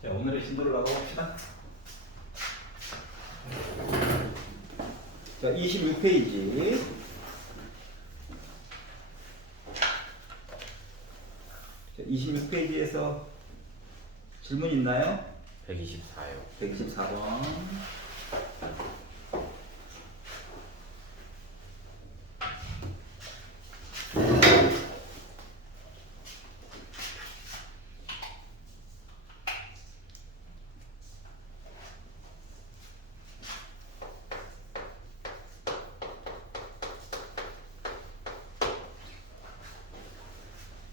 자, 오늘의 진도를 나가봅시다. 자, 26페이지. 자, 26페이지에서 질문 있나요? 124요. 124번.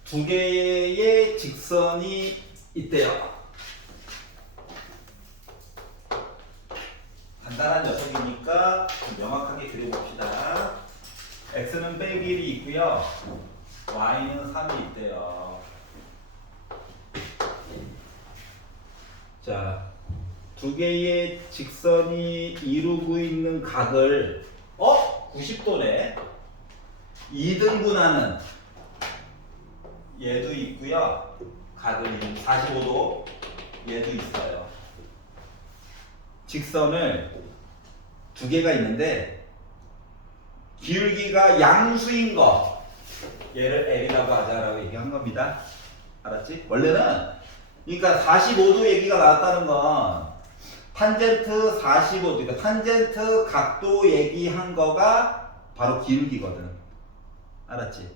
두 개의 직선이 있대요. 간단한 녀석이니까 좀 명확하게 그려봅시다. x는 빼기 1이 있고요. y는 3이 있대요. 자, 두 개의 직선이 이루고 있는 각을 90도네. 2등분하는 얘도 있고요. 각을 45도 얘도 있어요. 직선을 두 개가 있는데 기울기가 양수인 거 얘를 L이라고 하자라고 얘기한 겁니다. 알았지? 원래는 그러니까 45도 얘기가 나왔다는 건 탄젠트 45도 그러니까 탄젠트 각도 얘기한 거가 바로 기울기거든. 알았지?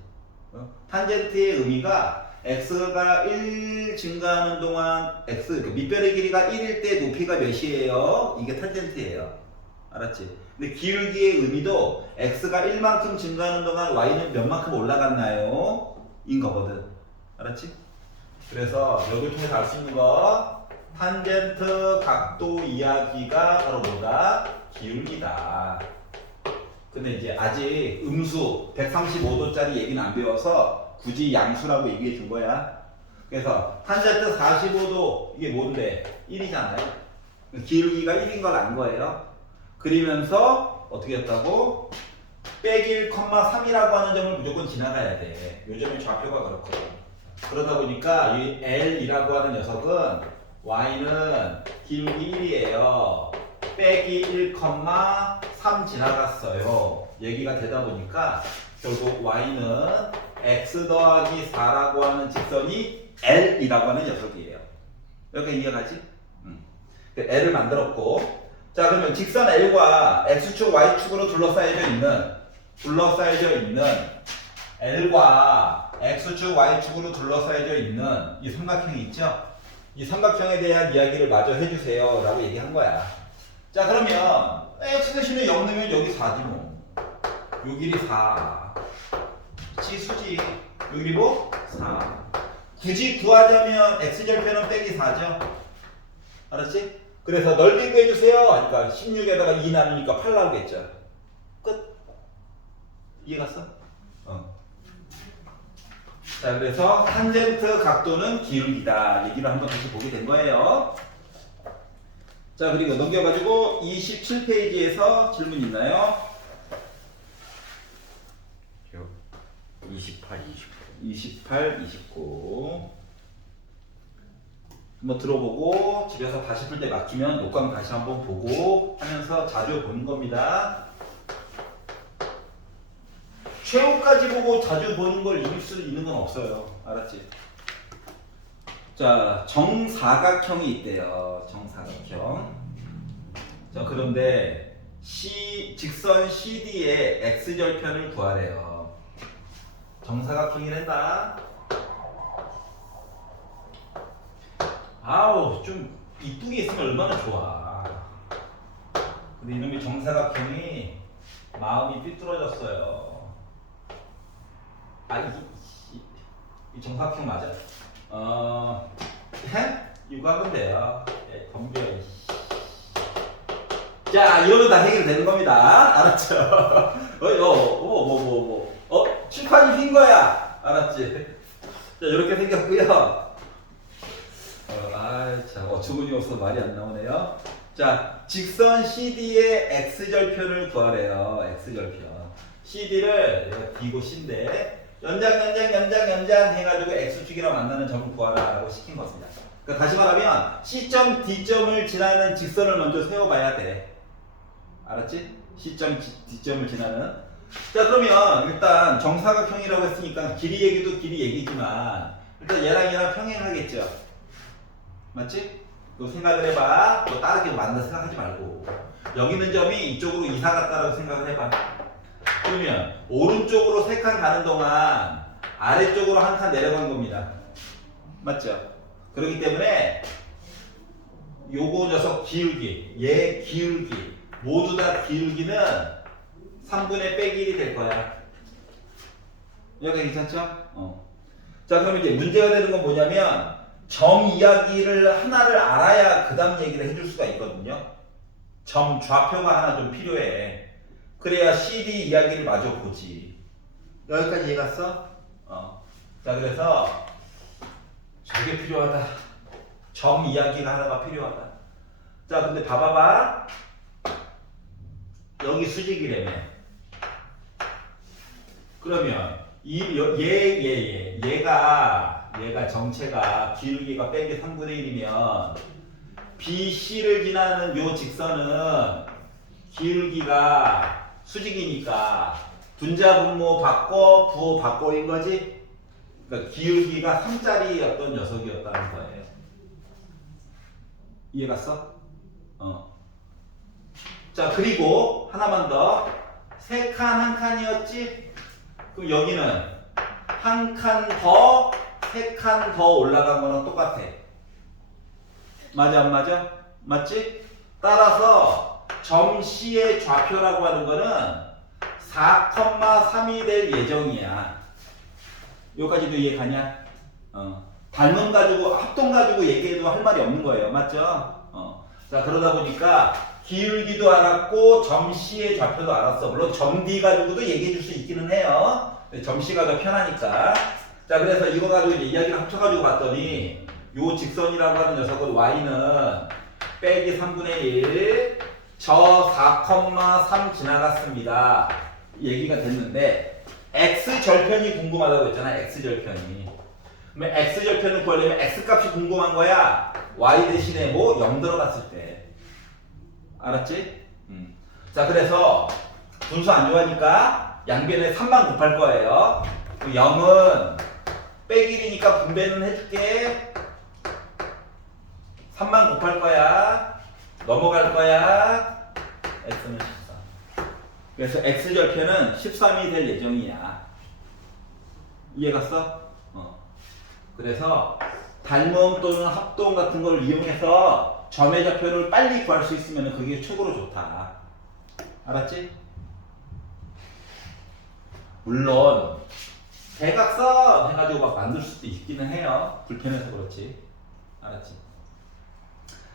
탄젠트의 의미가 x가 1 증가하는 동안 x 밑변의 길이가 1일 때 높이가 몇이에요? 이게 탄젠트예요. 알았지? 근데 기울기의 의미도 x가 1만큼 증가하는 동안 y는 몇만큼 올라갔나요? 인 거거든. 알았지? 그래서 여기를 통해서 알 수 있는 거 탄젠트 각도 이야기가 바로 뭐다? 기울기다. 근데 이제 아직 음수 135도짜리 얘기는 안 배워서 굳이 양수라고 얘기해 준 거야. 그래서 탄젠트 45도 이게 뭔데? 1이잖아요. 기울기가 1인 걸 안 거예요. 그리면서 어떻게 했다고? 빼기 1,3이라고 하는 점을 무조건 지나가야 돼. 요 점이 좌표가 그렇거든. 그러다 보니까 이 L이라고 하는 녀석은 y는 기울기 1이에요. 빼기 1,3 지나갔어요. 얘기가 되다 보니까 결국 y는 x 더하기 4라고 하는 직선이 L이라고 하는 녀석이에요. 여기까지 이해가지? L을 만들었고, 자 그러면 직선 L과 x축, y축으로 둘러싸여져 있는 L과 x축, y축으로 둘러싸여져 있는 이 삼각형이 있죠? 이 삼각형에 대한 이야기를 마저 해주세요 라고 얘기한 거야. 자 그러면 x 대신에 0 넣으면 여기 4지 뭐. 요 길이 4 치수지. 요 길이 뭐? 4. 굳이 구하자면 x절편은 빼기 4죠. 알았지? 그래서 넓이 구해주세요. 그러니까 16에다가 2 나누니까 8 나오겠죠. 끝. 이해갔어? 자 그래서 탄젠트 각도는 기울기다 얘기를 한번 다시 보게 된 거예요. 자 그리고 넘겨가지고 27페이지에서 질문 있나요? 28, 29. 28, 29 한번 들어보고 집에서 다시 풀 때 막히면 녹감 다시 한번 보고 하면서 자주 보는 겁니다. 최후까지 보고 자주 보는 걸 이길 수 있는 건 없어요. 알았지? 자, 정사각형이 있대요. 정사각형. 자, 그런데 직선 CD의 x절편을 구하래요. 정사각형이란다. 아우, 좀 이쁘게 있으면 얼마나 좋아. 근데 이놈의 정사각형이 마음이 삐뚤어졌어요. 이 정사각형 맞아? 이거 하면 돼요. 덤벼. 자, 이러면 다 해결되는 겁니다. 알았죠? 칠판이 휜 거야. 알았지? 자, 이렇게 생겼고요. 참, 어처구니 없어서 말이 안 나오네요. 자, 직선 CD의 x절편을 구하래요. x절편. CD를 D고 C인데 연장 해가지고 x축이랑 만나는 점을 구하라 라고 시킨 것입니다. 그러니까 다시 말하면 C점, D점을 지나는 직선을 먼저 세워봐야 돼. 알았지? C점, D점을 지나는. 자, 그러면 일단 정사각형이라고 했으니까 길이 얘기도 길이 얘기지만 일단 얘랑 평행하겠죠. 맞지? 또 생각을 해봐. 또 다르게 만나 생각하지 말고 여기 있는 점이 이쪽으로 이사 갔다라고 생각을 해봐. 그러면 오른쪽으로 3칸 가는 동안 아래쪽으로 1칸 내려간 겁니다. 맞죠? 그렇기 때문에 요거 녀석 기울기, 얘 기울기 모두 다 기울기는 3분의 빼기 1이 될 거야. 여기 괜찮죠? 자, 그럼 이제 문제가 되는 건 뭐냐면 점 이야기를 하나를 알아야 그 다음 얘기를 해줄 수가 있거든요. 점 좌표가 하나 좀 필요해. 그래야 CD 이야기를 마저 보지. 여기까지 이해 갔어? 자, 그래서 저게 필요하다. 점 이야기가 하나가 필요하다. 자, 근데 봐봐봐. 여기 수직이라며. 그러면 얘가 정체가 기울기가 빼기 3분의 1이면 BC를 지나는 요 직선은 기울기가 수직이니까 분자 분모 바꿔 부호 바꿔인 거지? 그러니까 기울기가 3짜리 어떤 녀석이었다는 거예요. 이해 갔어? 자, 그리고 하나만 더. 3칸 1칸이었지? 그럼 여기는 1칸 더, 3칸 더 올라간 거랑 똑같아. 맞아, 안 맞아? 맞지? 따라서 점 C의 좌표라고 하는 거는 4,3이 될 예정이야. 여기까지도 이해 가냐? 닮음 가지고, 합동 가지고 얘기해도 할 말이 없는 거예요. 맞죠? 자, 그러다 보니까 기울기도 알았고 점 C의 좌표도 알았어. 물론 점 D 가지고도 얘기해 줄 수 있기는 해요. 점 C가 더 편하니까. 자, 그래서 이거 가지고 이제 이야기를 합쳐가지고 봤더니 요 직선이라고 하는 녀석은 y는 빼기 3분의 1, 저 4,3 지나갔습니다. 얘기가 됐는데 x절편이 궁금하다고 했잖아. x절편이. 그러면 x절편을 구하려면 x값이 궁금한 거야. y 대신에 뭐 0 들어갔을 때. 알았지? 자, 그래서 분수 안 좋아하니까 양변에 3만 곱할 거예요. 0은 빼기 1이니까 분배는 해줄게. 3만 곱할 거야. 넘어갈 거야. x는 13. 그래서 x절편은 13이 될 예정이야. 이해 갔어? 그래서 닮음 또는 합동 같은 걸 이용해서 점의 좌표를 빨리 구할 수 있으면 그게 최고로 좋다. 알았지? 물론 대각선 해가지고 막 만들 수도 있기는 해요. 불편해서 그렇지. 알았지?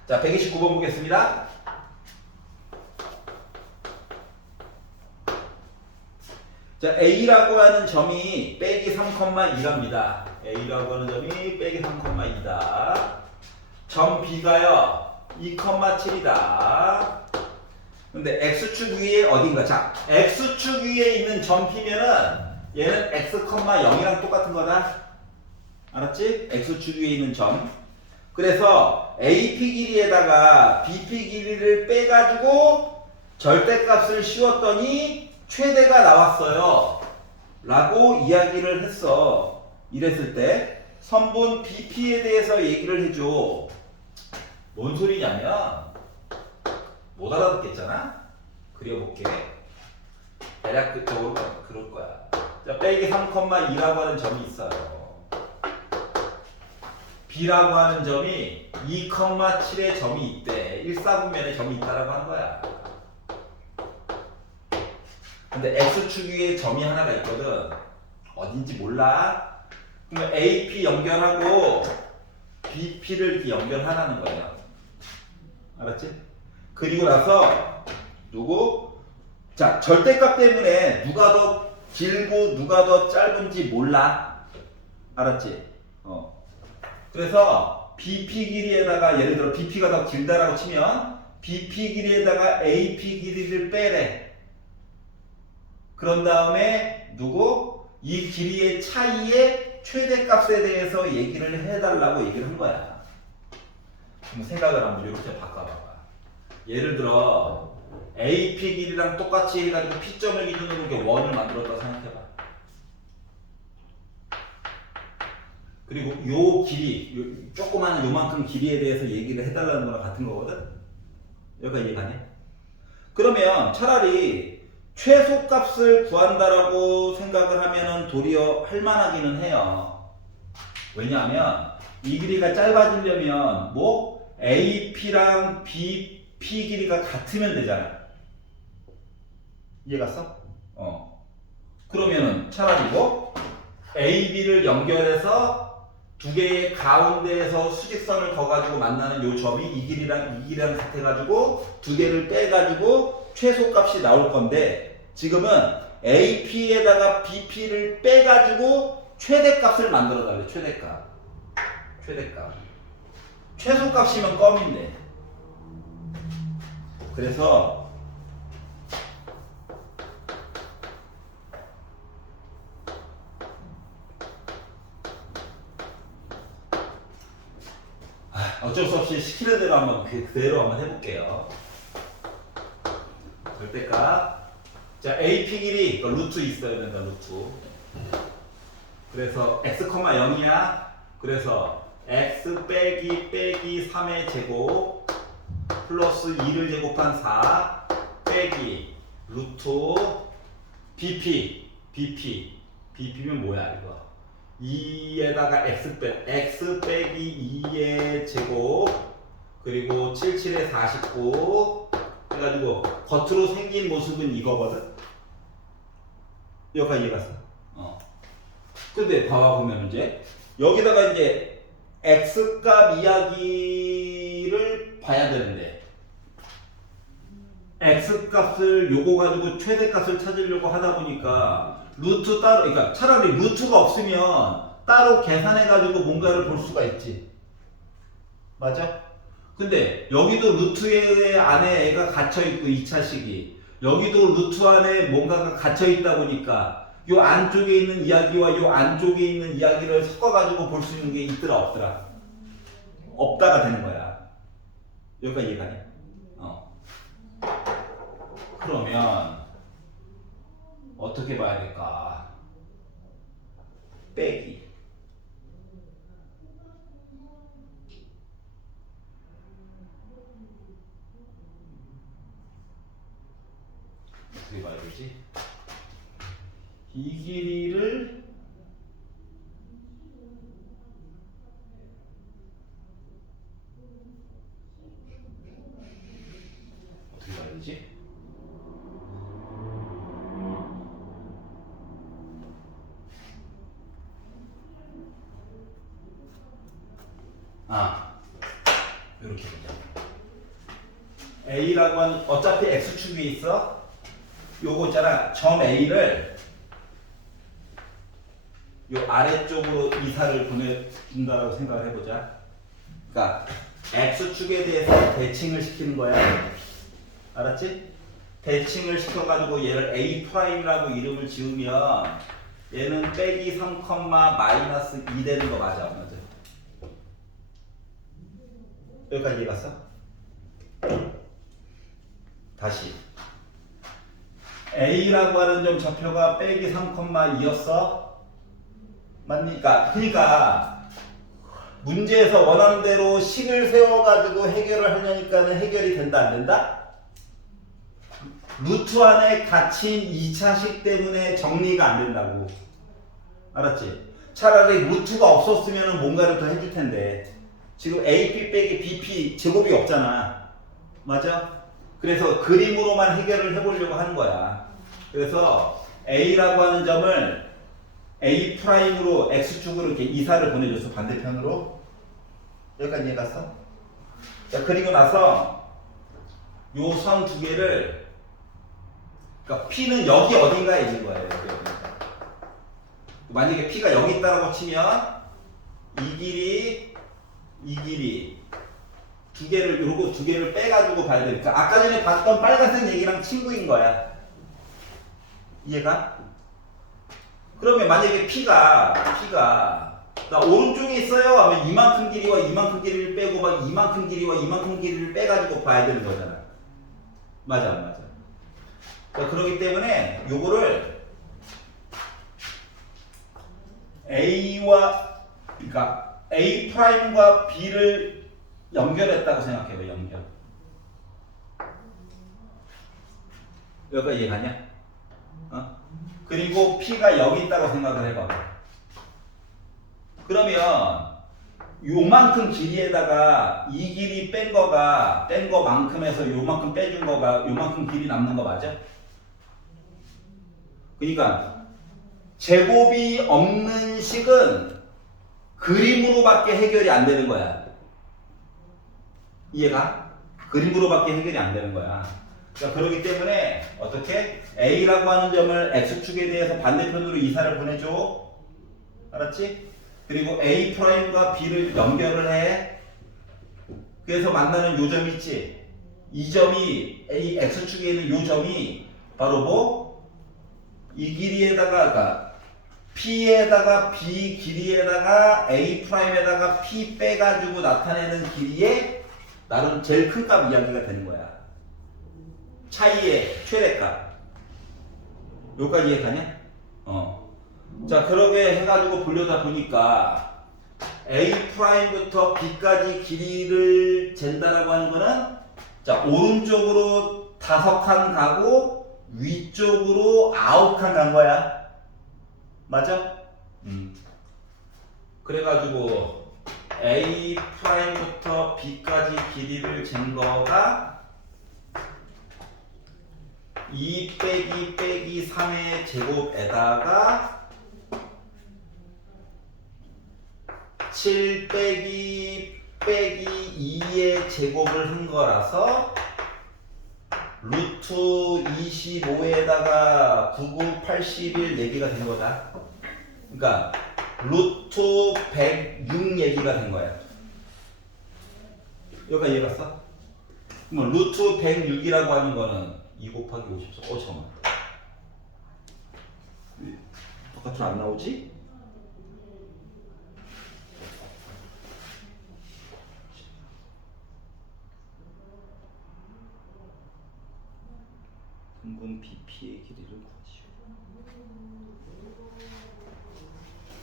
자, 129번 보겠습니다. 자, A라고 하는 점이 빼기 3,2랍니다. A라고 하는 점이 빼기 3,2다. 점 B가요 2,7이다. 근데 X축 위에 어딘가? 자, X축 위에 있는 점 P면은 얘는 X,0이랑 똑같은 거다. 알았지? X축 위에 있는 점. 그래서 AP 길이에다가 BP 길이를 빼가지고 절대값을 씌웠더니 최대가 나왔어요. 라고 이야기를 했어. 이랬을 때 선분 BP에 대해서 얘기를 해줘. 뭔 소리냐면 못 알아듣겠잖아? 그려볼게. 대략적으로 그럴 거야. 자, 빼기 3,2라고 하는 점이 있어요. B라고 하는 점이 2,7의 점이 있대. 1사분면에 점이 있다라고 하는 거야. 근데 X축 위에 점이 하나가 있거든. 어딘지 몰라? 그러면 AP 연결하고 BP를 이렇게 연결하라는 거예요. 알았지? 그리고 나서 누구? 자, 절대값 때문에 누가 더 길고 누가 더 짧은지 몰라. 알았지? 그래서 BP 길이에다가 예를 들어 BP가 더 길다라고 치면 BP 길이에다가 AP 길이를 빼래. 그런 다음에 누구? 이 길이의 차이의 최대값에 대해서 얘기를 해달라고 얘기를 한 거야. 그럼 생각을 한번 이렇게 바꿔봐봐. 예를 들어 AP 길이랑 똑같이 해가지고 P점을 기준으로 이렇게 원을 만들었다 생각해봐. 그리고 요 길이, 조그마한 요만큼 길이에 대해서 얘기를 해달라는 거랑 같은 거거든? 여기가 이해가네? 그러면 차라리 최소값을 구한다라고 생각을 하면은 도리어 할만하기는 해요. 왜냐하면 이 길이가 짧아지려면 뭐 AP랑 BP 길이가 같으면 되잖아. 이해갔어? 그러면은 차라리 뭐 AB를 연결해서 두 개의 가운데에서 수직선을 그어가지고 만나는 요 점이 이 길이랑 같아가지고 두 개를 빼가지고 최소값이 나올 건데 지금은 AP에다가 BP를 빼가지고 최대값을 만들어 달래. 최대값. 최소값이면 껌인데. 그래서 어쩔 수 없이 시키는 대로 한번 그대로 한번 해볼게요. 절대값. 자, AP 길이 루트 있어야 된다. 루트. 그래서 x, 0이야. 그래서 x 빼기 3의 제곱 플러스 2를 제곱한 4 빼기 루트 BP면 뭐야 이거? 2에다가 x 빼기 2의 제곱 그리고 77에 49 해가지고 겉으로 생긴 모습은 이거거든? 여기까지 이해갔어? 근데 봐봐 보면 이제 여기다가 이제 x값 이야기를 봐야 되는데 x값을 요거 가지고 최대값을 찾으려고 하다 보니까 루트 따로, 그러니까 차라리 루트가 없으면 따로 계산해가지고 뭔가를 볼 수가 있지. 맞아? 근데 여기도 루트 안에 애가 갇혀있고 2차식이 여기도 루트 안에 뭔가가 갇혀있다 보니까 요 안쪽에 있는 이야기와 요 안쪽에 있는 이야기를 섞어가지고 볼 수 있는 게 있더라 없더라? 없다가 되는 거야. 여기까지 이해가네? 그러면 어떻게 봐야 될까? 빼기. 어떻게 봐야 되지? 이 길이를 어떻게 봐야 되지? 이렇게 보자. A라고 하는 어차피 X축이 있어. 요거 있잖아. 점 A를 요 아래쪽으로 이사를 보내준다라고 생각을 해보자. 그러니까 X축에 대해서 대칭을 시키는 거야. 알았지? 대칭을 시켜가지고 얘를 A'라고 이름을 지으면 얘는 빼기 3, 마이너스 2 되는 거 맞아? 안 맞아? 여기까지 이해갔어? 다시 A라고 하는 점 좌표가 빼기 3, 2였어? 그러니까 문제에서 원하는 대로 식을 세워가지고 해결을 하려니까는 해결이 된다 안 된다? 루트 안에 갇힌 2차식 때문에 정리가 안 된다고. 알았지? 차라리 루트가 없었으면 뭔가를 더 해줄 텐데 지금 AP 빼기 BP 제곱이 없잖아. 맞아? 그래서 그림으로만 해결을 해보려고 하는 거야. 그래서 A라고 하는 점을 A'으로 X축으로 이렇게 이사를 보내줘서 반대편으로. 여기까지 이해갔어? 자, 그리고 나서 요 선 두 개를, 그러니까 P는 여기 어딘가에 있는 거예요. 여기 어딘가. 만약에 P가 여기 있다라고 치면 이 길이 두 개를, 요거 두 개를 빼가지고 봐야 되니까 아까 전에 봤던 빨간색 얘기랑 친구인 거야. 이해가? 그러면 만약에 P가 자, 오른쪽에 있어요 하면 이만큼 길이와 이만큼 길이를 빼고 막 이만큼 길이와 이만큼 길이를 빼가지고 봐야 되는 거잖아. 맞아 안 맞아? 자, 그렇기 때문에 요거를 A와 그러니까 A 프라임과 B를 연결했다고 생각해봐. 연결. 여기가 이해가냐? 어? 그리고 P가 여기 있다고 생각을 해봐. 그러면 요만큼 길이에다가 이 길이 뺀 거만큼에서 요만큼 빼준 거가 요만큼 길이 남는 거 맞아? 그러니까 제곱이 없는 식은 그림으로밖에 해결이 안 되는 거야. 이해가? 그림으로밖에 해결이 안 되는 거야. 그러니까 그렇기 때문에 어떻게? A라고 하는 점을 X축에 대해서 반대편으로 이사를 보내줘. 알았지? 그리고 A 프라임과 B를 연결을 해. 그래서 만나는 요 점 있지? 이 점이 A X축에 있는 요 점이 바로 뭐? 이 길이에다가 그러니까 P에다가 B 길이에다가 A 프라임에다가 P 빼가지고 나타내는 길이의 나름 제일 큰 값 이야기가 되는 거야. 차이의 최대값. 여기까지 이해가냐? 자, 그렇게 해가지고 보려다 보니까 A 프라임부터 B까지 길이를 잰다라고 하는 거는 자, 오른쪽으로 5칸 가고 위쪽으로 9칸 간 거야. 맞아? 그래가지고 A 프라임부터 B까지 길이를 잰 거가 2 빼기 3의 제곱에다가 7 빼기 2의 제곱을 한 거라서 루트 25에다가 99, 81 얘기가 된 거다. 그러니까 루트 106 얘기가 된 거야. 여기까지 이해갔어? 그럼 루트 106이라고 하는 거는 2 곱하기 54. 잠깐만. 바깥으로 안 나오지? 근분 BP의 길이를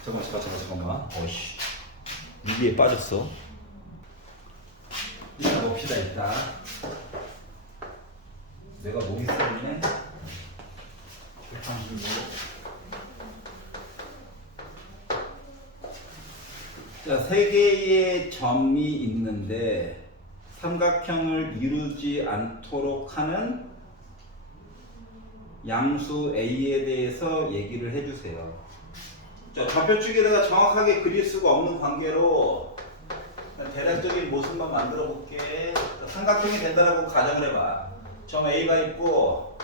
구하시오. 잠깐만. 어이씨. 위기에 빠졌어. 일단 봅시다, 일단. 내가 목이 쓰네. 자, 세 개의 점이 있는데 삼각형을 이루지 않도록 하는 양수 A에 대해서 얘기를 해주세요. 자, 좌표축에다가 정확하게 그릴 수가 없는 관계로 대략적인 모습만 만들어 볼게. 삼각형이 된다라고 가정을 해봐. 점 A가 있고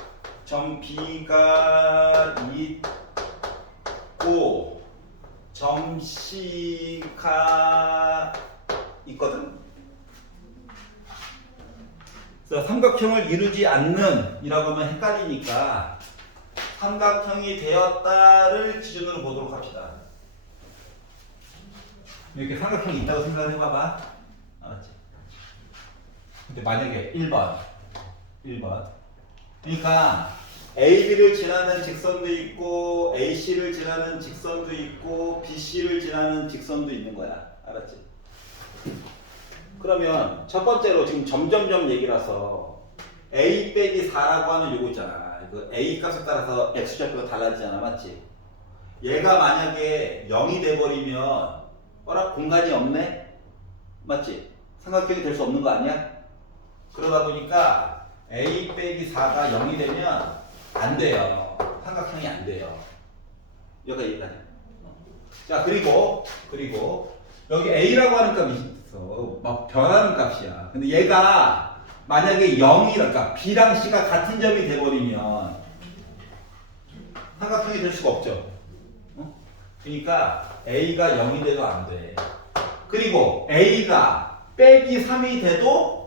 점 B가 있고 점 C가 있거든. 그래서 삼각형을 이루지 않는 이라고 하면 헷갈리니까 삼각형이 되었다를 기준으로 보도록 합시다. 이렇게 삼각형이 있다고 생각을 해봐봐. 알았지? 근데 만약에 1번 그러니까 AB를 지나는 직선도 있고 AC를 지나는 직선도 있고 BC를 지나는 직선도 있는 거야. 알았지? 그러면 첫 번째로 지금 점점점 얘기라서 A 빼기 4라고 하는 요거 있잖아. 그 A 값에 따라서 X좌표가 달라지잖아. 맞지? 얘가 만약에 0이 돼버리면 뭐라? 공간이 없네? 맞지? 삼각형이 될 수 없는 거 아니야? 그러다 보니까 A 빼기 4가 0이 되면 안 돼요. 삼각형이 안 돼요. 여기가 이해가냐? 자, 그리고 여기 A라고 하는 값이 있어. 막 변하는 값이야. 근데 얘가 만약에 0이랄까 B랑 C가 같은 점이 돼버리면 삼각형이 될 수가 없죠. 그러니까 A가 0이 돼도 안 돼. 그리고 A가 빼기 3이 돼도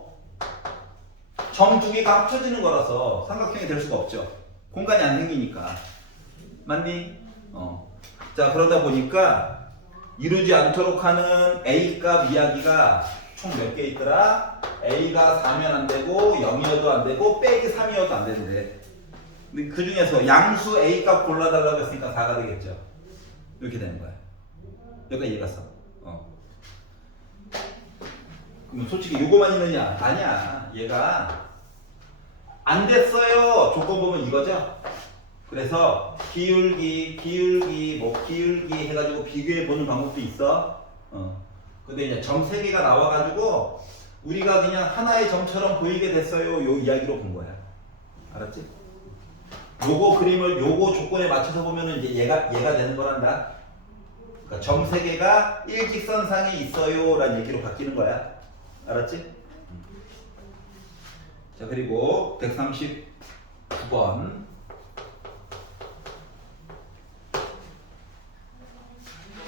점 두 개가 합쳐지는 거라서 삼각형이 될 수가 없죠. 공간이 안 생기니까. 맞니? 자, 그러다 보니까 이루지 않도록 하는 A값 이야기가 총 몇 개 있더라? A가 4면 안 되고 0이어도 안 되고 빼기 3이어도 안 되는데 근데 그 중에서 양수 A값 골라달라고 했으니까 4가 되겠죠. 이렇게 되는 거야. 여기까지 이해갔어? 그럼 솔직히 요거만 있느냐? 아니야. 얘가 안 됐어요. 조건 보면 이거죠? 그래서 기울기, 뭐 기울기 해가지고 비교해 보는 방법도 있어. 근데 이제 점 3개가 나와가지고 우리가 그냥 하나의 점처럼 보이게 됐어요. 요 이야기로 본 거야. 알았지? 요거 그림을 요거 조건에 맞춰서 보면은 이제 얘가 되는 거란다. 그러니까 점 3개가 일직선상에 있어요. 라는 얘기로 바뀌는 거야. 알았지? 자, 그리고 139번.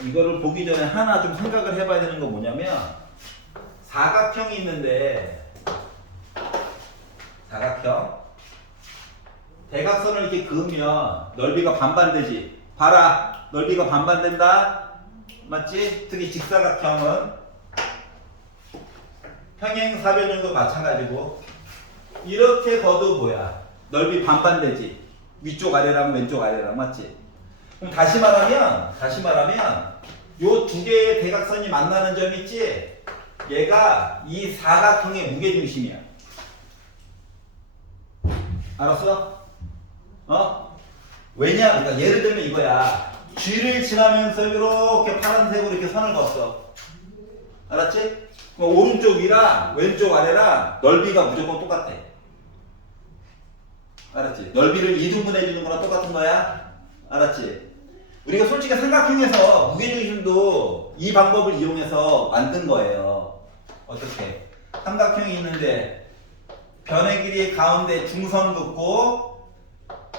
이거를 보기 전에 하나 좀 생각을 해봐야 되는 건 뭐냐면 사각형이 있는데 사각형 대각선을 이렇게 그으면 넓이가 반반 되지. 봐라, 넓이가 반반 된다. 맞지? 특히 직사각형은 평행사변형도 마찬가지고 이렇게 거도 뭐야? 넓이 반반 되지. 위쪽 아래랑 왼쪽 아래랑 맞지? 그럼 다시 말하면 요 두 개의 대각선이 만나는 점 있지? 얘가 이 사각형의 무게중심이야. 알았어? 왜냐? 그러니까 예를 들면 이거야. G를 지나면서 이렇게 파란색으로 이렇게 선을 그었어. 알았지? 오른쪽 위랑 왼쪽 아래랑 넓이가 무조건 똑같아. 알았지? 넓이를 이등분해 주는 거랑 똑같은 거야. 알았지? 우리가 솔직히 삼각형에서 무게중심도 이 방법을 이용해서 만든 거예요. 어떻게? 삼각형이 있는데 변의 길이 가운데 중선 긋고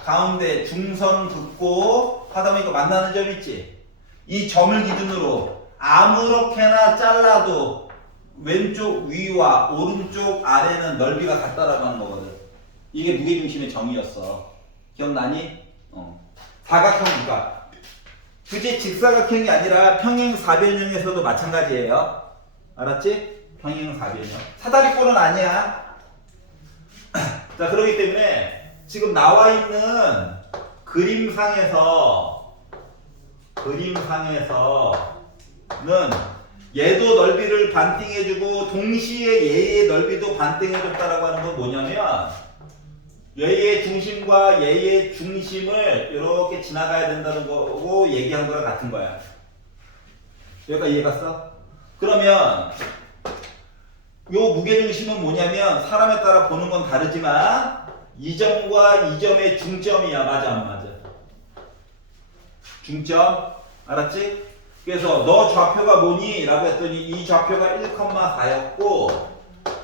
가운데 중선 긋고 하다 보니까 만나는 점 있지? 이 점을 기준으로 아무렇게나 잘라도 왼쪽 위와 오른쪽 아래는 넓이가 같다라고 하는 거거든. 이게 무게중심의 정의였어. 기억나니? 사각형이니까 굳이 직사각형이 아니라 평행사변형에서도 마찬가지예요. 알았지? 평행사변형. 사다리꼴은 아니야. 자, 그렇기 때문에 지금 나와 있는 그림상에서는 얘도 넓이를 반띵해주고 동시에 얘의 넓이도 반띵해줬다라고 하는 건 뭐냐면 얘의 중심과 얘의 중심을 이렇게 지나가야 된다는 거고 얘기한 거랑 같은 거야. 여기까지 이해갔어? 그러면 요 무게중심은 뭐냐면 사람에 따라 보는 건 다르지만 이 점과 이 점의 중점이야. 맞아 안 맞아? 중점. 알았지? 그래서 너 좌표가 뭐니? 라고 했더니 이 좌표가 1,4였고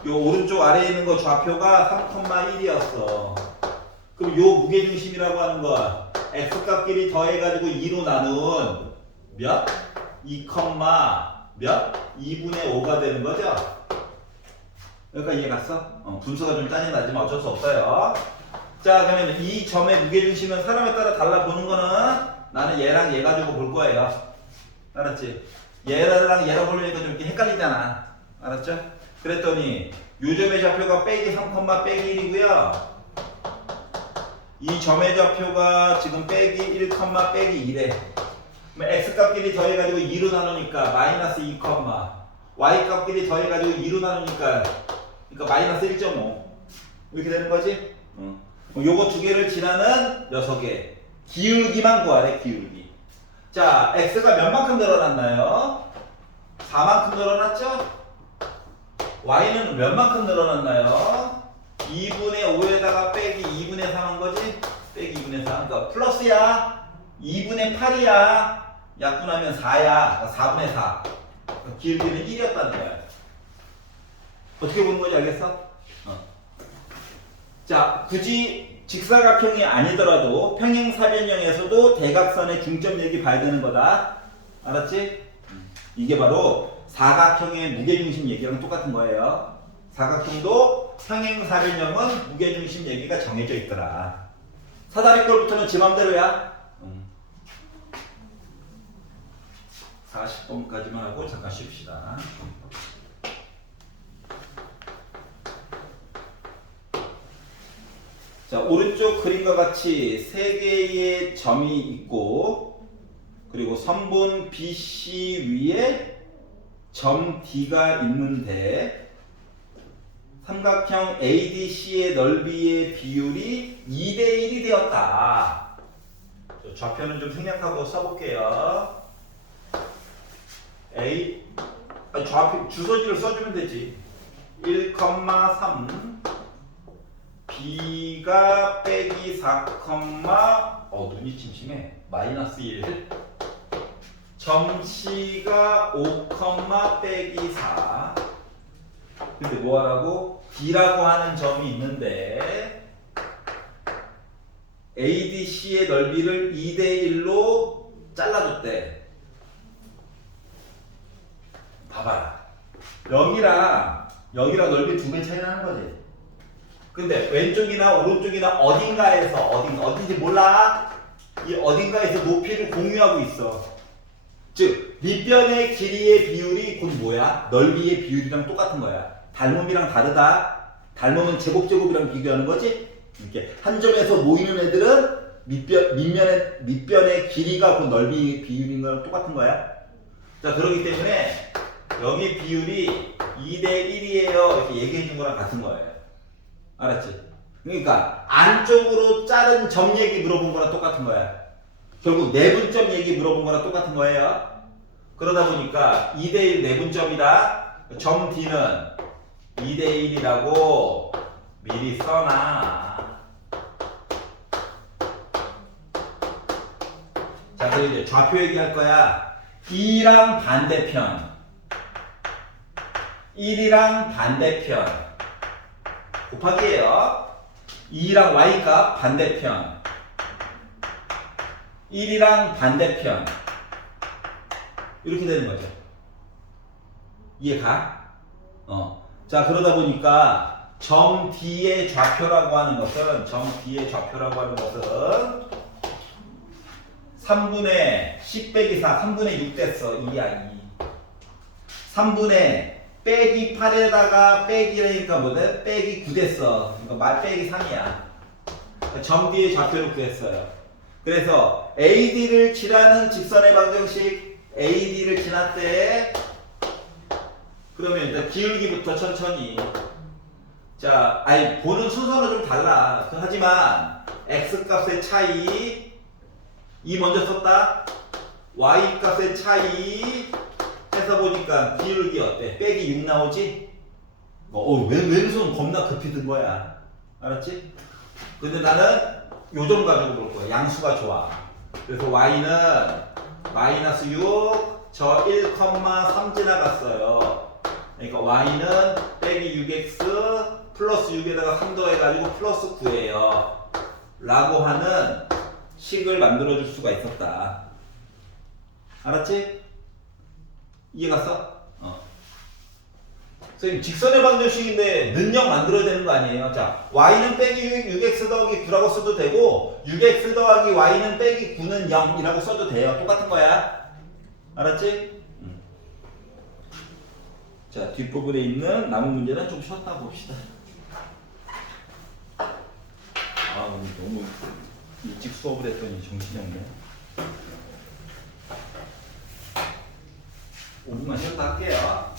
요 오른쪽 아래에 있는 거 좌표가 3,1이었어. 그럼 요 무게중심이라고 하는 거 x값끼리 더해가지고 2로 나눈 몇? 2, 몇? 2분의 5가 되는 거죠? 여기까지 이해갔어? 분수가 좀 짜증 나지만 어쩔 수 없어요. 자, 그러면 이 점의 무게중심은 사람에 따라 달라 보는 거는 나는 얘랑 얘 가지고 볼 거예요. 알았지? 얘랑 얘랑 보려니까 좀 이렇게 헷갈리잖아. 알았죠? 그랬더니 요 점의 좌표가 빼기 3, 빼기 1이고요. 이 점의 좌표가 지금 빼기 1, 빼기 2래. 그럼 x값끼리 더해가지고 2로 나누니까 마이너스 2, y값끼리 더해가지고 2로 나누니까 그러니까 마이너스 1.5 이렇게 되는 거지? 요거 두 개를 지나는 녀석의 기울기만 구하래. 기울기. 자, x가 몇 만큼 늘어났나요? 4만큼 늘어났죠? y는 몇 만큼 늘어났나요? 2분의 5에다가 빼기 2분의 3 한 거지? 빼기 2분의 3. 그러니까 플러스야. 2분의 8이야. 약분하면 4야. 4분의 4. 기울기는 1이었다는 거야. 어떻게 보는 건지 알겠어? 자, 굳이 직사각형이 아니더라도 평행사변형에서도 대각선의 중점 얘기 봐야 되는 거다. 알았지? 이게 바로 사각형의 무게중심 얘기랑 똑같은 거예요. 사각형도 평행사변형은 무게중심 얘기가 정해져 있더라. 사다리꼴부터는 지 맘대로야. 40번까지만 하고 잠깐 쉽시다. 자, 오른쪽 그림과 같이 세 개의 점이 있고 그리고 선분 BC 위에 점 D가 있는데 삼각형 ADC의 넓이의 비율이 2대1이 되었다. 좌표는 좀 생략하고 써볼게요. 좌표 주소지를 써주면 되지. 1,3 B가 빼기 4, 눈이 침침해. 마이너스 1 점 C가 5, 빼기 4 근데 뭐 하라고? D라고 하는 점이 있는데 ADC의 넓이를 2대1로 잘라줬대. 봐봐라. 여기랑 넓이 2배 차이 나는 거지. 근데 왼쪽이나 오른쪽이나 어딘지 몰라? 이 어딘가에서 높이를 공유하고 있어. 즉 밑변의 길이의 비율이 곧 뭐야? 넓이의 비율이랑 똑같은 거야. 닮음이랑 다르다. 닮음은 제곱이랑 비교하는 거지. 이렇게 한 점에서 모이는 애들은 밑변의 길이가 곧 넓이의 비율인 거랑 똑같은 거야. 자, 그렇기 때문에 여기 비율이 2대1이에요 이렇게 얘기해 준 거랑 같은 거예요. 알았지? 그러니까 안쪽으로 자른 점 얘기 물어본 거랑 똑같은 거야. 결국 내분점 얘기 물어본 거랑 똑같은 거예요. 그러다 보니까 2대1 내분점이다. 점 D는 2대1이라고 미리 써놔. 자, 그리고 이제 좌표 얘기할 거야. 2랑 반대편 1이랑 반대편 곱하기예요. 2랑 y값 반대편 1이랑 반대편 이렇게 되는 거죠. 이해가? 자, 그러다 보니까 점 D의 좌표라고 하는 것은 3분의 10 빼기 4 3분의 6 됐어. 2야 2 3분의 빼기 8에다가 빼기라니까 뭐돼? 빼기 9 됐어. 이거 빼기 3이야. 점 D의 좌표를 구했어요. 그래서 AD를 칠하는 직선의 방정식 AD를 지났대. 그러면 일단 기울기부터 천천히. 자, 보는 순서는 좀 달라. 하지만 X값의 차이 2 먼저 썼다. Y값의 차이 해서 보니까 기울기 어때? 빼기 6 나오지? 왼손 겁나 급히 든 거야. 알았지? 근데 나는 요점 가지고 볼 거야. 양수가 좋아. 그래서 Y는 마이너스 6, 저 1,3 지나갔어요. 그러니까 Y는 빼기 6X 플러스 6에다가 3 더해가지고 플러스 9예요. 라고 하는 식을 만들어줄 수가 있었다. 알았지? 이해갔어? 선생님 직선의 방정식인데 능력 만들어야 되는 거 아니에요? 자, y는 빼기 6x 더하기 9라고 써도 되고 6x 더하기 y는 빼기 9는 0이라고 써도 돼요. 똑같은 거야. 알았지? 자, 뒷부분에 있는 남은 문제는 좀 쉬었다 봅시다. 오늘 너무 일찍 수업을 했더니 정신이 없네. 5분만 쉬었다 할게요.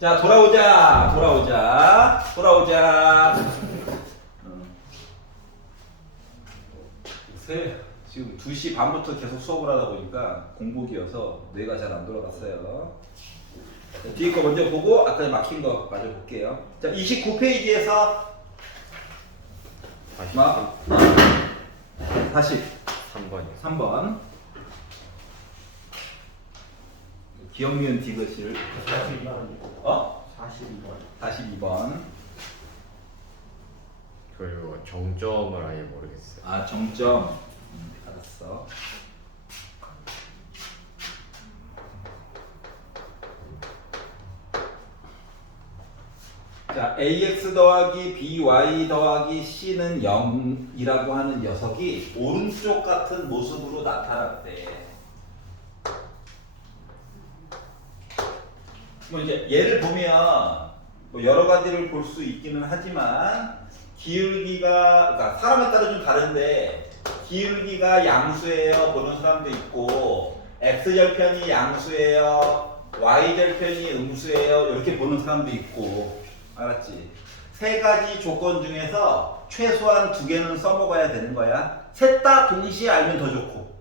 자, 돌아오자. 지금 2시 반부터 계속 수업을 하다 보니까 공복이어서 뇌가 잘 안 돌아갔어요. 자, 뒤에 거 먼저 보고 아까 막힌 거 마저 볼게요. 자, 29페이지에서 3번이요. 3번 기억니은 디귿을 42번 그리고 정점을 아예 모르겠어요. 아 정점 알았어. 자, ax 더하기 by 더하기 c는 0이라고 하는 녀석이 오른쪽 같은 모습으로 나타났대. 뭐 이제 예를 보면 뭐 여러 가지를 볼 수 있기는 하지만 기울기가 그러니까 사람에 따라 좀 다른데 기울기가 양수예요 보는 사람도 있고 x절편이 양수예요 y절편이 음수예요 이렇게 보는 사람도 있고 알았지? 세 가지 조건 중에서 최소한 2개는 써먹어야 되는 거야. 셋 다 동시에 알면 더 좋고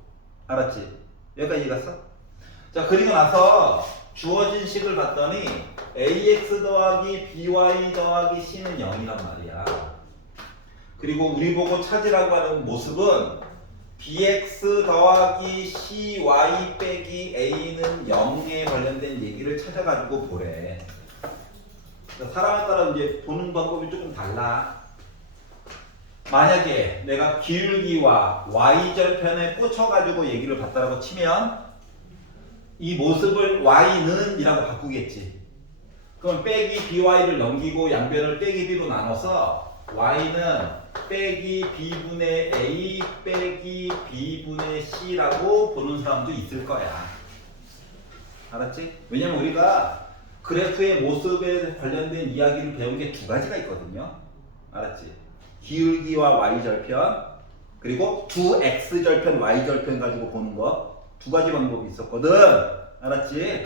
알았지? 여기까지 갔어? 자 그리고 나서 주어진 식을 봤더니 ax 더하기 by 더하기 c는 0이란 말이야. 그리고 우리 보고 찾으라고 하는 모습은 bx 더하기 cy 빼기 a는 0에 관련된 얘기를 찾아가지고 보래. 사람에 따라 이제 보는 방법이 조금 달라. 만약에 내가 기울기와 y절편에 꽂혀가지고 얘기를 봤다라고 치면 이 모습을 y는 이라고 바꾸겠지. 그럼 빼기 by를 넘기고 양변을 빼기 b로 나눠서 y는 빼기 b분의 a 빼기 b분의 c라고 보는 사람도 있을 거야. 알았지? 왜냐면 우리가 그래프의 모습에 관련된 이야기를 배운 게 2가지가 있거든요. 알았지? 기울기와 y절편 그리고 두 x절편 y절편 가지고 보는 거 2가지 방법이 있었거든. 알았지?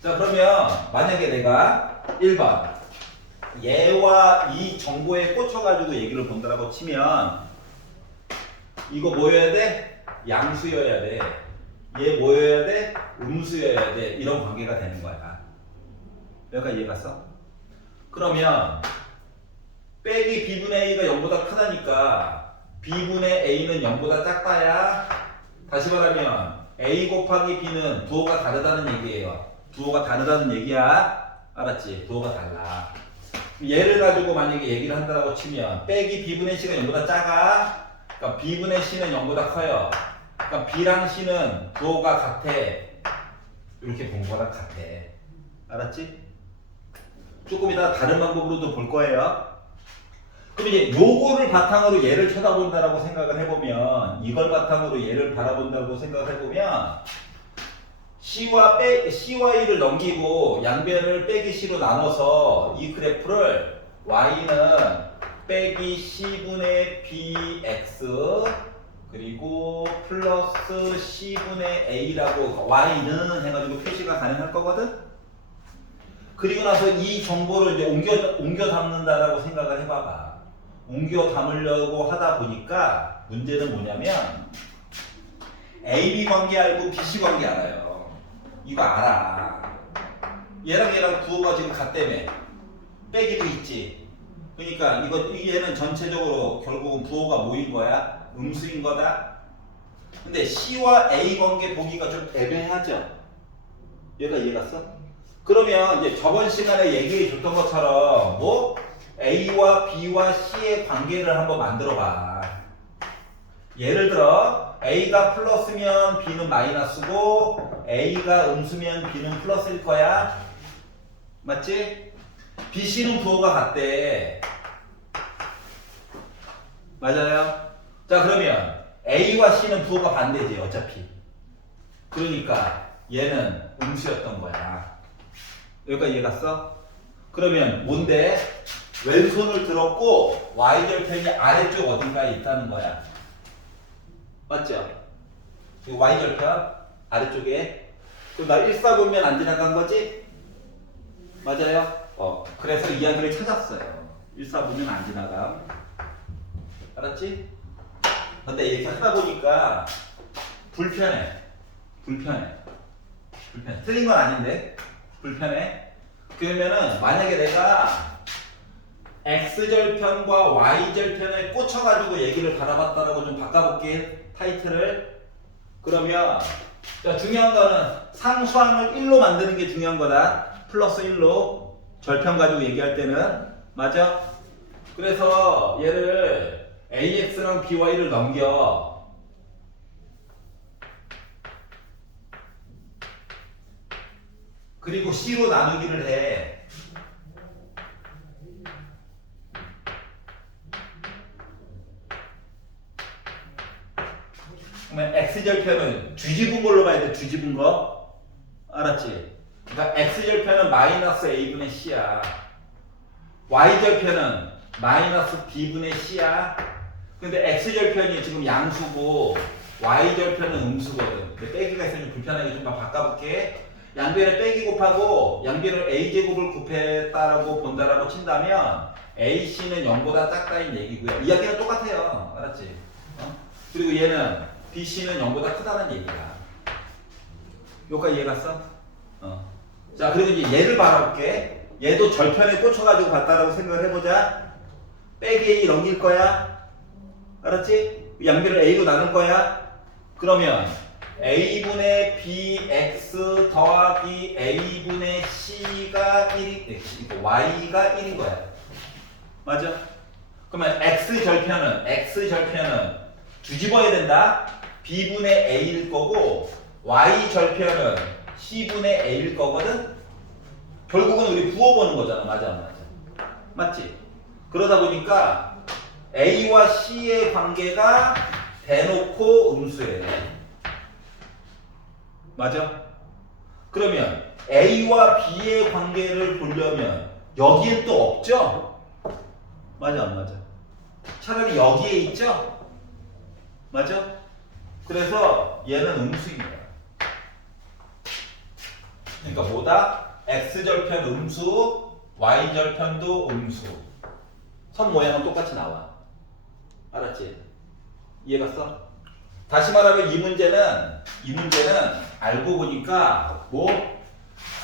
자 그러면 만약에 내가 1번 얘와 이 정보에 꽂혀가지고 얘기를 본다라고 치면 이거 뭐여야 돼? 양수여야 돼. 얘 뭐여야 돼? 음수여야 돼. 이런 관계가 되는 거야. 여기까지 이해 갔어? 그러면 빼기 b분의 a가 0보다 크다니까 b분의 a는 0보다 작다야. 다시 말하면 a 곱하기 b는 부호가 다르다는 얘기예요. 부호가 다르다는 얘기야. 알았지? 부호가 달라. 얘를 가지고 만약에 얘기를 한다고 치면 빼기 b분의 c가 0보다 작아. 그러니까 b분의 c는 0보다 커요. 그러니까 b랑 c는 부호가 같아. 이렇게 본 거랑 같아. 알았지? 조금 이따 다른 방법으로도 볼 거예요. 그럼 이제 요거를 바탕으로 얘를 쳐다본다라고 생각을 해보면 이걸 바탕으로 얘를 바라본다고 생각을 해보면 cy를 넘기고 양변을 빼기 c로 나눠서 이 그래프를 y는 빼기 c분의 bx 그리고 플러스 c분의 a라고 y는 해가지고 표시가 가능할 거거든. 그리고 나서 이 정보를 이제 옮겨 담는다라고 생각을 해봐봐. 옮겨 담으려고 하다 보니까 문제는 뭐냐면 AB 관계 알고 BC 관계 알아요. 이거 알아. 얘랑 얘랑 부호가 지금 같다며. 빼기도 있지. 그러니까 얘는 전체적으로 결국은 부호가 뭐인 거야? 음수인 거다. 근데 C와 A 관계 보기가 좀 애매하죠? 얘가 이해갔어? 그러면 이제 저번 시간에 얘기해 줬던 것처럼 뭐 A와 B와 C의 관계를 한번 만들어 봐. 예를 들어 A가 플러스면 B는 마이너스고 A가 음수면 B는 플러스일 거야. 맞지? B, C는 부호가 같대. 맞아요? 자 그러면 A와 C는 부호가 반대지 어차피. 그러니까 얘는 음수였던 거야. 여기까지 이해 갔어? 그러면 뭔데? 왼손을 들었고 y절편이 아래쪽 어딘가에 있다는 거야. 맞죠? 이 y절편 아래쪽에. 그럼 나 1사분면 안 지나간 거지? 맞아요? 그래서 이야기를 찾았어요. 1, 4분면 안 지나가. 알았지? 근데 이렇게 하다 보니까 불편해. 틀린 건 아닌데 불편해. 그러면은 만약에 내가 X절편과 Y절편을 꽂혀가지고 얘기를 바라봤다라고 좀 바꿔볼게. 타이틀을. 그러면 자, 중요한 거는 상수항을 1로 만드는 게 중요한 거다. 플러스 1로 절편 가지고 얘기할 때는. 맞아? 그래서 얘를 AX랑 BY를 넘겨. 그리고 C로 나누기를 해. 그러면 X절편은 뒤집은 걸로 봐야 돼. 뒤집은 거. 알았지? 그러니까 X절편은 마이너스 A분의 C야. Y절편은 마이너스 B분의 C야. 근데 X절편이 지금 양수고 Y절편은 음수거든. 근데 빼기가 있으면 불편하게 좀 바꿔볼게. 양변에 빼기 곱하고 양변을 A제곱을 곱했다라고 본다라고 친다면 AC는 0보다 작다인 얘기고요. 이야기는 똑같아요. 알았지? 그리고 얘는 BC는 0보다 크다는 얘기야. 여기까지 이해 갔어? 자, 그리고 이제 얘를 바라볼게. 얘도 절편에 꽂혀가지고 봤다라고 생각을 해보자. 빼기 A 넘길 거야. 알았지? 양변을 A로 나눌 거야. 그러면 A분의 BX 더하기 A분의 C가 1이, Y가 1인 거야. 맞아? 그러면 X절편은 뒤집어야 된다. B분의 A일 거고 Y절편은 C분의 A일 거거든. 결국은 우리 부어보는 거잖아. 맞아 안 맞아? 맞지? 그러다 보니까 A와 C의 관계가 대놓고 음수예요. 맞아? 그러면 A와 B의 관계를 보려면 여기엔 또 없죠? 맞아 안 맞아? 차라리 여기에 있죠? 맞아? 그래서 얘는 음수입니다. 그러니까 뭐다? X절편 음수, Y절편도 음수. 선 모양은 똑같이 나와. 알았지? 이해갔어? 다시 말하면 이 문제는 알고 보니까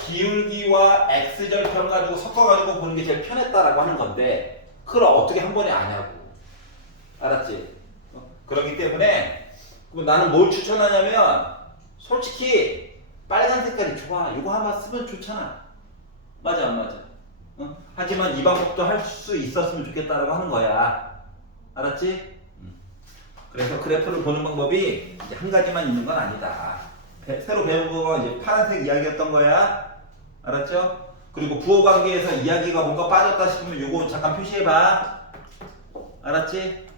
기울기와 X절편 가지고 섞어가지고 보는 게 제일 편했다라고 하는 건데 그걸 어떻게 한 번에 아냐고. 알았지? 그렇기 때문에 나는 뭘 추천하냐면 솔직히 빨간 색깔이 좋아. 이거 하나 쓰면 좋잖아. 맞아 안 맞아? 하지만 이 방법도 할 수 있었으면 좋겠다라고 하는 거야. 알았지? 그래서 그래프를 보는 방법이 이제 한 가지만 있는 건 아니다. 새로 배운 거가 이제 파란색 이야기였던 거야. 알았죠? 그리고 부호 관계에서 이야기가 뭔가 빠졌다 싶으면 요거 잠깐 표시해봐. 알았지?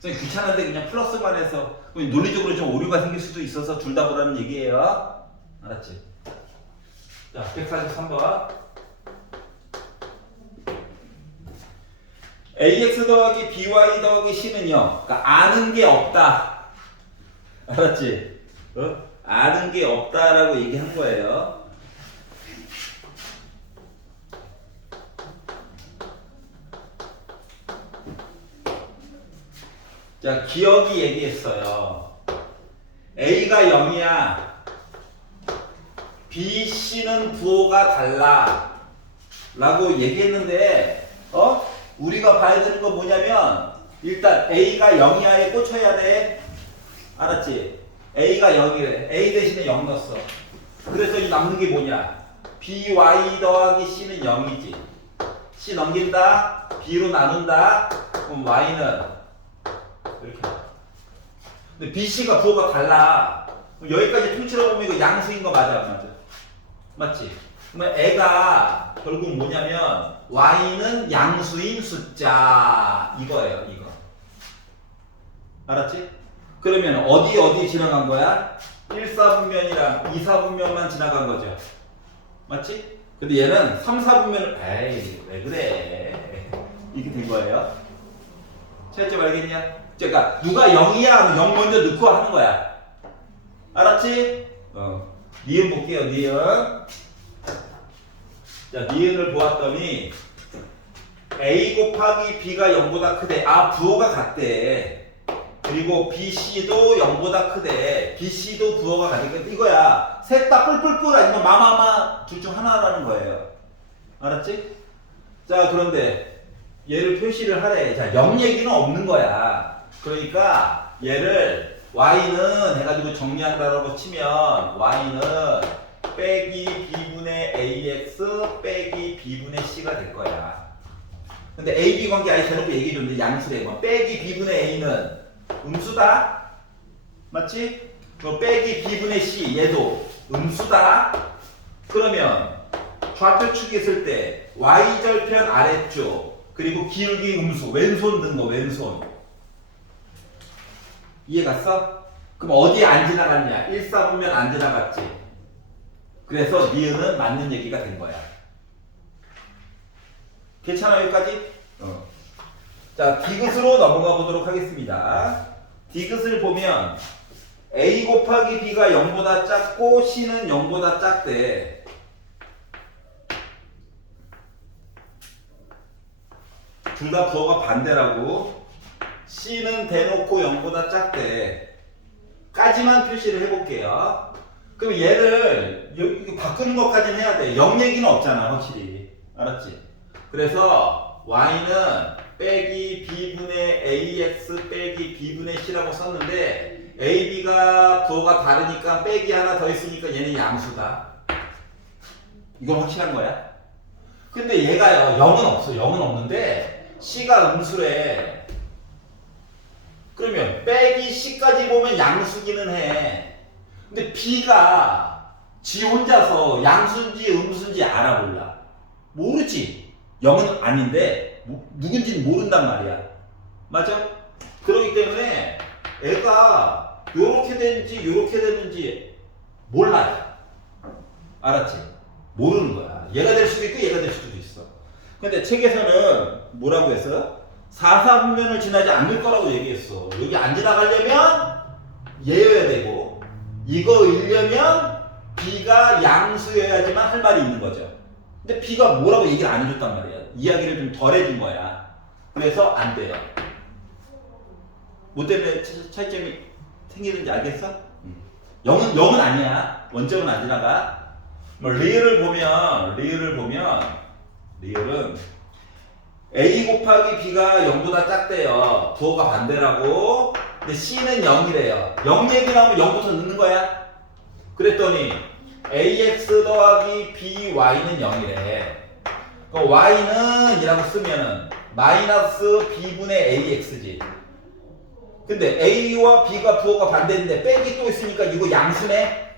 선생님 귀찮은데 그냥 플러스만 해서 논리적으로 좀 오류가 생길 수도 있어서 둘 다 보라는 얘기예요. 알았지? 자, 143번. AX 더하기 BY 더하기 C는요. 그러니까 아는 게 없다. 알았지? 아는 게 없다라고 얘기한 거예요. 자, 기억이 얘기했어요. A가 0이야. B, C는 부호가 달라. 라고 얘기했는데, 우리가 봐야 되는 건 뭐냐면, 일단 A가 0이하에 꽂혀야 돼. 알았지? A가 0이래. A 대신에 0 넣었어. 그래서 이 남는 게 뭐냐? BY 더하기 C는 0이지. C 넘긴다. B로 나눈다. 그럼 Y는 이렇게. 근데 BC가 부호가 달라. 그럼 여기까지 통째로 보면 이거 양수인 거 맞아, 안 맞아? 맞지? 그러면 애가 결국 뭐냐면 Y는 양수인 숫자 이거예요, 이거. 알았지? 그러면 어디 지나간 거야? 1, 4분면이랑 2, 4분면만 지나간 거죠. 맞지? 근데 얘는 3, 4분면을 에이 왜 그래? 이렇게 된 거예요. 찾지 말겠냐? 그러니까 누가 0이야? 0 먼저 넣고 하는 거야. 알았지? 니은 볼게요. 니은. 자, 니은을 보았더니 A 곱하기 B가 0보다 크대. 아, 부호가 같대. 그리고 BC도 0보다 크대. BC도 부호가 같대. 이거야. 셋 다 뿔뿔뿔 아니면 마마마 둘 중 하나라는 거예요. 알았지? 자, 그런데 얘를 표시를 하래. 자, 0 얘기는 없는 거야. 그러니까 얘를 y는 해가지고 정리한다라고 치면 y는 빼기 b분의 ax 빼기 b분의 c가 될 거야. 근데 a, b 관계 아예 대놓고 얘기해줬는데 양수래. 뭐 빼기 b분의 a는 음수다. 맞지? 뭐 빼기 b분의 c 얘도 음수다. 그러면 좌표축이 있을 때 y절편 아래쪽 그리고 기울기 음수 왼손 든 거 왼손 이해 갔어? 그럼 어디에 안 지나갔냐? 1, 4분면 안 지나갔지. 그래서 니은은 맞는 얘기가 된 거야. 괜찮아 여기까지? 자, 디귿으로 넘어가 보도록 하겠습니다. 디귿을 보면 A 곱하기 B가 0보다 작고 C는 0보다 작대. 둘 다 부호가 반대라고. C는 대놓고 0보다 작대. 까지만 표시를 해볼게요. 그럼 얘를 여기 바꾸는 것까지는 해야 돼. 0 얘기는 없잖아 확실히. 알았지? 그래서 y는 빼기 b분의 ax 빼기 b분의 c라고 썼는데 a, b가 부호가 다르니까 빼기 하나 더 있으니까 얘는 양수다. 이건 확실한 거야. 근데 얘가요 0은 없어. 0은 없는데 c가 음수래. 그러면 빼기 c까지 보면 양수기는 해. 근데 b가 지 혼자서 양수인지 음수인지 알아 몰라? 모르지. 0은 아닌데 누군지는 모른단 말이야. 맞아? 그렇기 때문에 애가 요렇게 됐는지 요렇게 됐는지 몰라요. 알았지? 모르는 거야. 얘가 될 수도 있고 얘가 될 수도 있어. 근데 책에서는 뭐라고 했어? 4, 4분면을 지나지 않을 거라고 얘기했어. 여기 안 지나가려면 얘여야 되고 이거 읽려면 B가 양수여야지만 할 말이 있는 거죠. 근데 B가 뭐라고 얘기를 안 해줬단 말이야. 이야기를 좀 덜 해준 거야. 그래서 안 돼요. 뭐 때문에 차이점이 생기는지 알겠어? 0은 아니야. 원점은 안 지나가. 뭐 리을을 보면 리을은 A 곱하기 B가 0보다 작대요. 부호가 반대라고. 근데 C는 0이래요. 0 얘기 나오면 0부터 넣는 거야. 그랬더니 AX 더하기 BY는 0이래. 그럼 Y는 이라고 쓰면은 마이너스 B분의 AX지. 근데 A와 B가 부호가 반대인데 빼기 또 있으니까 이거 양수네?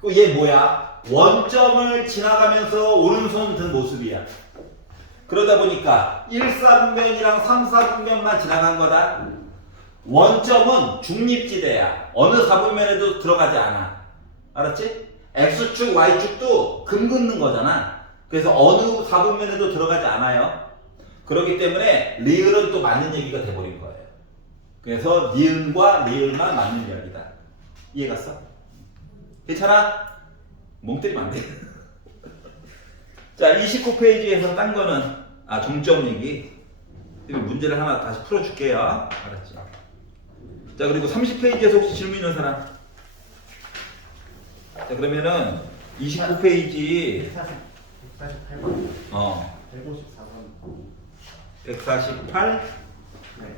그럼 얘 뭐야? 원점을 지나가면서 오른손 든 모습이야. 그러다 보니까 1, 4분면이랑 3, 4분면만 지나간 거다. 원점은 중립지대야. 어느 4분면에도 들어가지 않아. 알았지? X축, Y축도 금 긋는 거잖아. 그래서 어느 4분면에도 들어가지 않아요. 그렇기 때문에 리을은 또 맞는 얘기가 돼버린 거예요. 그래서 니은과 리을만 맞는 이야기다. 이해 갔어? 괜찮아? 멍 때리면 안 돼. 자, 29페이지에서 딴 거는 종점 얘기. 문제를 하나 다시 풀어줄게요. 알았지? 자, 그리고 30페이지에서 혹시 질문 있는 사람? 자, 그러면은 29페이지 148번. 154번. 148 네.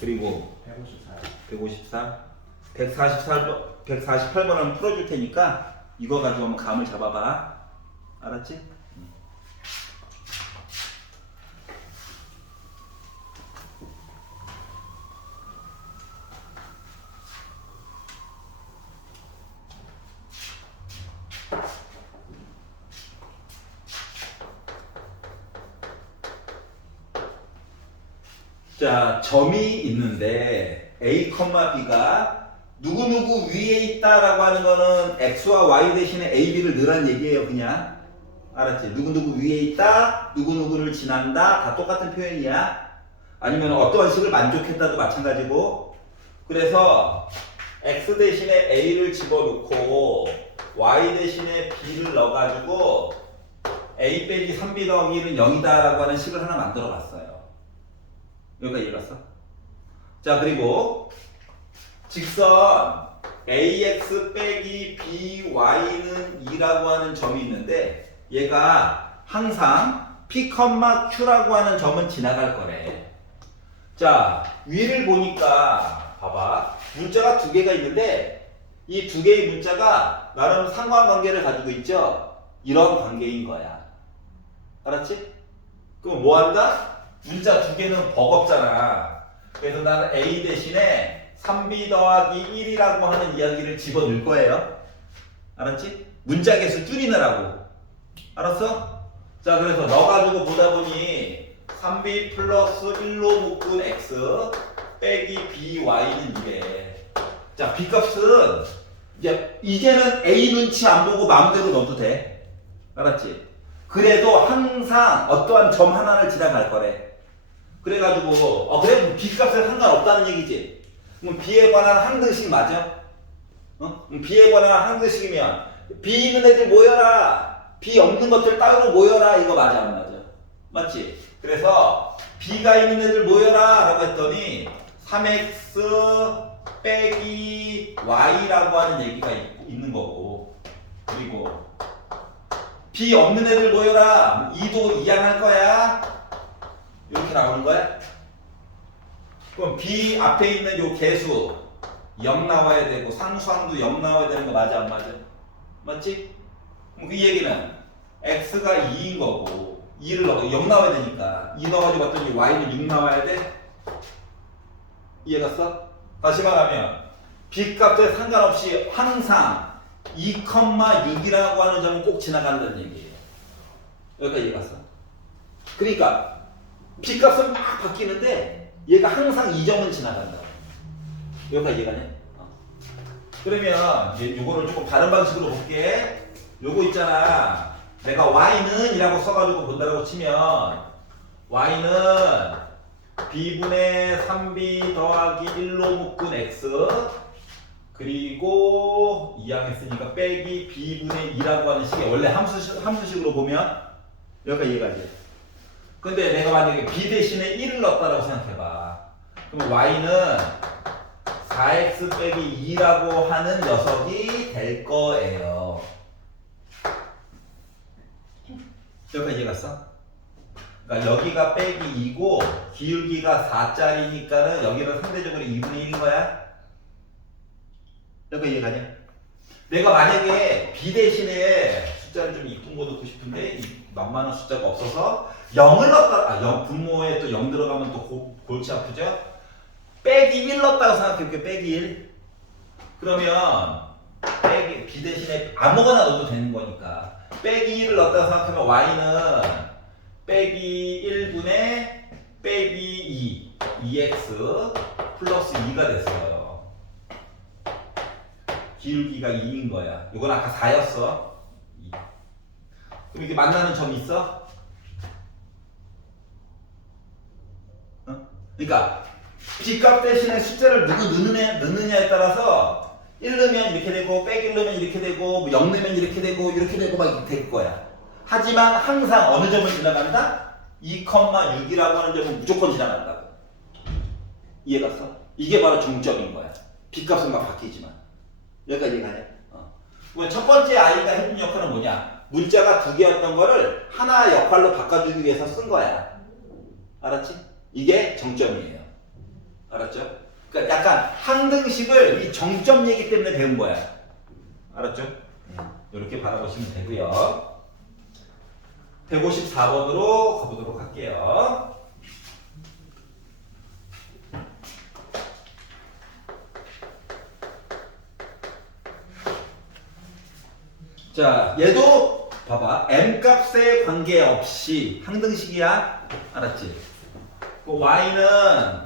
그리고 154. 154 148번을 풀어줄 테니까 이거 가지고 한번 감을 잡아봐. 알았지? 자, 점이 있는데 A, B가 누구누구 위에 있다라고 하는 거는 X와 Y 대신에 A, B를 넣으란 얘기예요. 그냥 알았지? 누구누구 위에 있다, 누구누구를 지난다, 다 똑같은 표현이야. 아니면 어떠한 식을 만족했다도 마찬가지고. 그래서 X 대신에 A를 집어넣고 Y 대신에 B를 넣어가지고 a 빼기 3b 더하기 1은 0이다라고 하는 식을 하나 만들어 봤어요. 여기까지 읽었어? 자, 그리고 직선 ax 빼기 by는 2라고 하는 점이 있는데 얘가 항상 p, q라고 하는 점은 지나갈 거래. 자, 위를 보니까 봐봐. 문자가 두 개가 있는데 이 두 개의 문자가 나름 상관관계를 가지고 있죠? 이런 관계인 거야. 알았지? 그럼 뭐 한다? 문자 두 개는 버겁잖아. 그래서 나는 a 대신에 3b 더하기 1이라고 하는 이야기를 집어넣을 거예요. 알았지? 문자 개수 줄이느라고. 알았어? 자, 그래서 넣어가지고 보다 보니 3b 플러스 1로 묶은 x 빼기 by는 이래. 자, b 값은 이제는 a 눈치 안 보고 마음대로 넣어도 돼. 알았지? 그래도 항상 어떠한 점 하나를 지나갈 거래. 그래가지고 그래? b 값에 상관없다는 얘기지. 그럼 b에 관한 항등식 맞아? b에 관한 항등식이면 b 있는 애들 모여라, b 없는 것들 따로 모여라, 이거 맞아 안 맞아? 맞지? 그래서 b가 있는 애들 모여라 라고 했더니 3x 빼기 y라고 하는 얘기가 있는 거고, 그리고 b 없는 애들 모여라 2도 이항할 거야, 이렇게 나오는 거야. 그럼 b 앞에 있는 요 개수 0 나와야 되고 상수항도 0 나와야 되는 거 맞아 안 맞아? 맞지? 그럼 그 얘기는 x가 2인 거고 2를 넣어 0 나와야 되니까 2 넣어가지고 봤더니 y는 6 나와야 돼? 이해갔어? 다시 말하면 b 값에 상관없이 항상 2,6이라고 하는 점은 꼭 지나간다는 얘기예요. 여기까지 이해갔어? 그러니까 b 값은 막 바뀌는데 얘가 항상 이 점은 지나간다. 여기까지 이해가냐? 그러면 이제 요거를 조금 다른 방식으로 볼게. 요거 있잖아. 내가 y는 이라고 써가지고 본다라고 치면 y는 b분의 3b 더하기 1로 묶은 x 그리고 이항했으니까 빼기 b분의 2라고 하는 식의 원래 함수식으로 보면 여기까지 이해가지? 근데 내가 만약에 b 대신에 1을 넣었다라고 생각해봐. 그럼 y는 4x 빼기 2라고 하는 녀석이 될 거예요. 여기까지 이해갔어? 그러니까 여기가 빼기 2고 기울기가 4짜리니까는 여기는 상대적으로 2분의 1인 거야. 여기까지 이해가냐? 내가 만약에 b 대신에 숫자를 좀 이쁜 거 넣고 싶은데 만만한 숫자가 없어서 0을 넣었다, 분모에 또 0 들어가면 또 골치 아프죠? 빼기 1 넣었다고 생각해볼게. 빼기 1. 그러면 빼기 b 대신에 아무거나 넣어도 되는 거니까 빼기 1을 넣었다고 생각하면 y는 빼기 1분의 빼기 2x 플러스 2가 됐어요. 기울기가 2인 거야. 이건 아까 4였어. 2. 그럼 이게 만나는 점이 있어? 그러니까 b값 대신에 숫자를 누구 넣느냐에 따라서 1 넣으면 이렇게 되고 빼기 1 넣으면 이렇게 되고 0 넣으면 이렇게 되고 이렇게 되고 막 이렇게 될 거야. 하지만 항상 어느 점을 지나간다? 2,6이라고 하는 점은 무조건 지나간다고. 이해갔어? 이게 바로 중점인 거야. b값은 막 바뀌지만. 여기까지 이해가냐? 그럼 첫 번째 아이가 해준 역할은 뭐냐? 문자가 두 개였던 거를 하나 역할로 바꿔주기 위해서 쓴 거야. 알았지? 이게 정점이에요. 알았죠? 그러니까 약간 항등식을 이 정점 얘기 때문에 배운 거야. 알았죠? 이렇게 바라보시면 되고요. 154번으로 가보도록 할게요. 자, 얘도 봐봐. m 값에 관계없이 항등식이야. 알았지? y는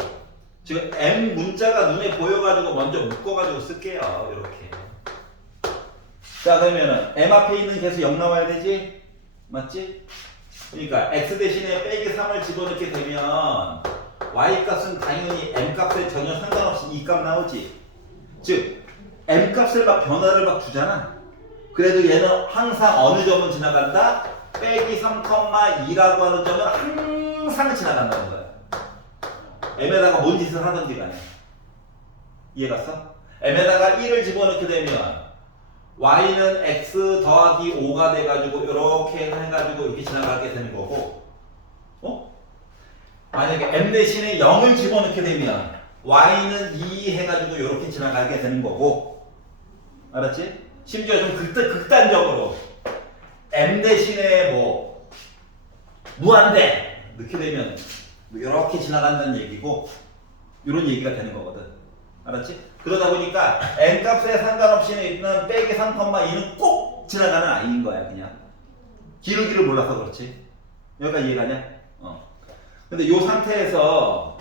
지금 m 문자가 눈에 보여가지고 먼저 묶어가지고 쓸게요. 이렇게. 자, 그러면은 m 앞에 있는 개수 0 나와야 되지? 맞지? 그러니까 x 대신에 빼기 3을 집어넣게 되면 y 값은 당연히 m 값에 전혀 상관없이 이 값 나오지. 즉 m 값을 막 변화를 막 주잖아. 그래도 얘는 항상 어느 점은 지나간다? 빼기 3,2라고 하는 점은 항상 지나간다는 거야. m에다가 뭔 짓을 하든지 간에. 이해갔어? m에다가 1을 집어넣게 되면 y는 x 더하기 5가 돼가지고 이렇게 해가지고 이렇게 지나가게 되는 거고, 만약에 m 대신에 0을 집어넣게 되면 y는 2 해가지고 이렇게 지나가게 되는 거고, 알았지? 심지어 좀 극단적으로 m 대신에 뭐 무한대 넣게 되면 이렇게 지나간다는 얘기고, 이런 얘기가 되는 거거든. 알았지? 그러다 보니까 n 값에 상관없이 있는 빼기 3,2는 꼭 지나가는 아이인 거야. 그냥 기울기를 몰라서 그렇지. 여기까지 이해가냐? 근데 이 상태에서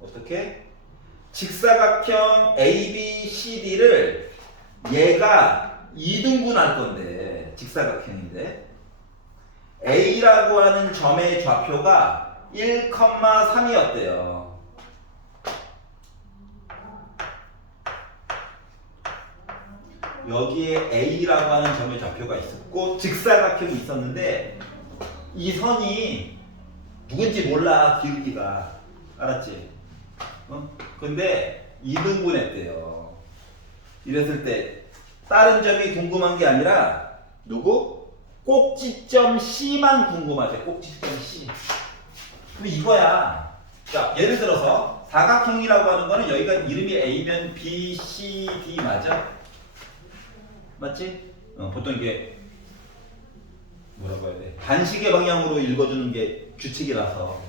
어떻게? 직사각형 ABCD를 얘가 2등분 할 건데, 직사각형인데 A라고 하는 점의 좌표가 1,3이었대요. 여기에 A라고 하는 점의 좌표가 있었고 직사각형이 있었는데 이 선이 누군지 몰라, 기울기가. 알았지? 근데 2등분 했대요. 이랬을 때 다른 점이 궁금한 게 아니라 누구? 꼭지점 C만 궁금하죠. 꼭지점 C. 근데 이거야. 자, 예를 들어서 사각형이라고 하는 거는 여기가 이름이 A면 B, C, D 맞아? 맞지? 보통 이게 뭐라고 해야 돼? 반시계 방향으로 읽어주는 게 규칙이라서.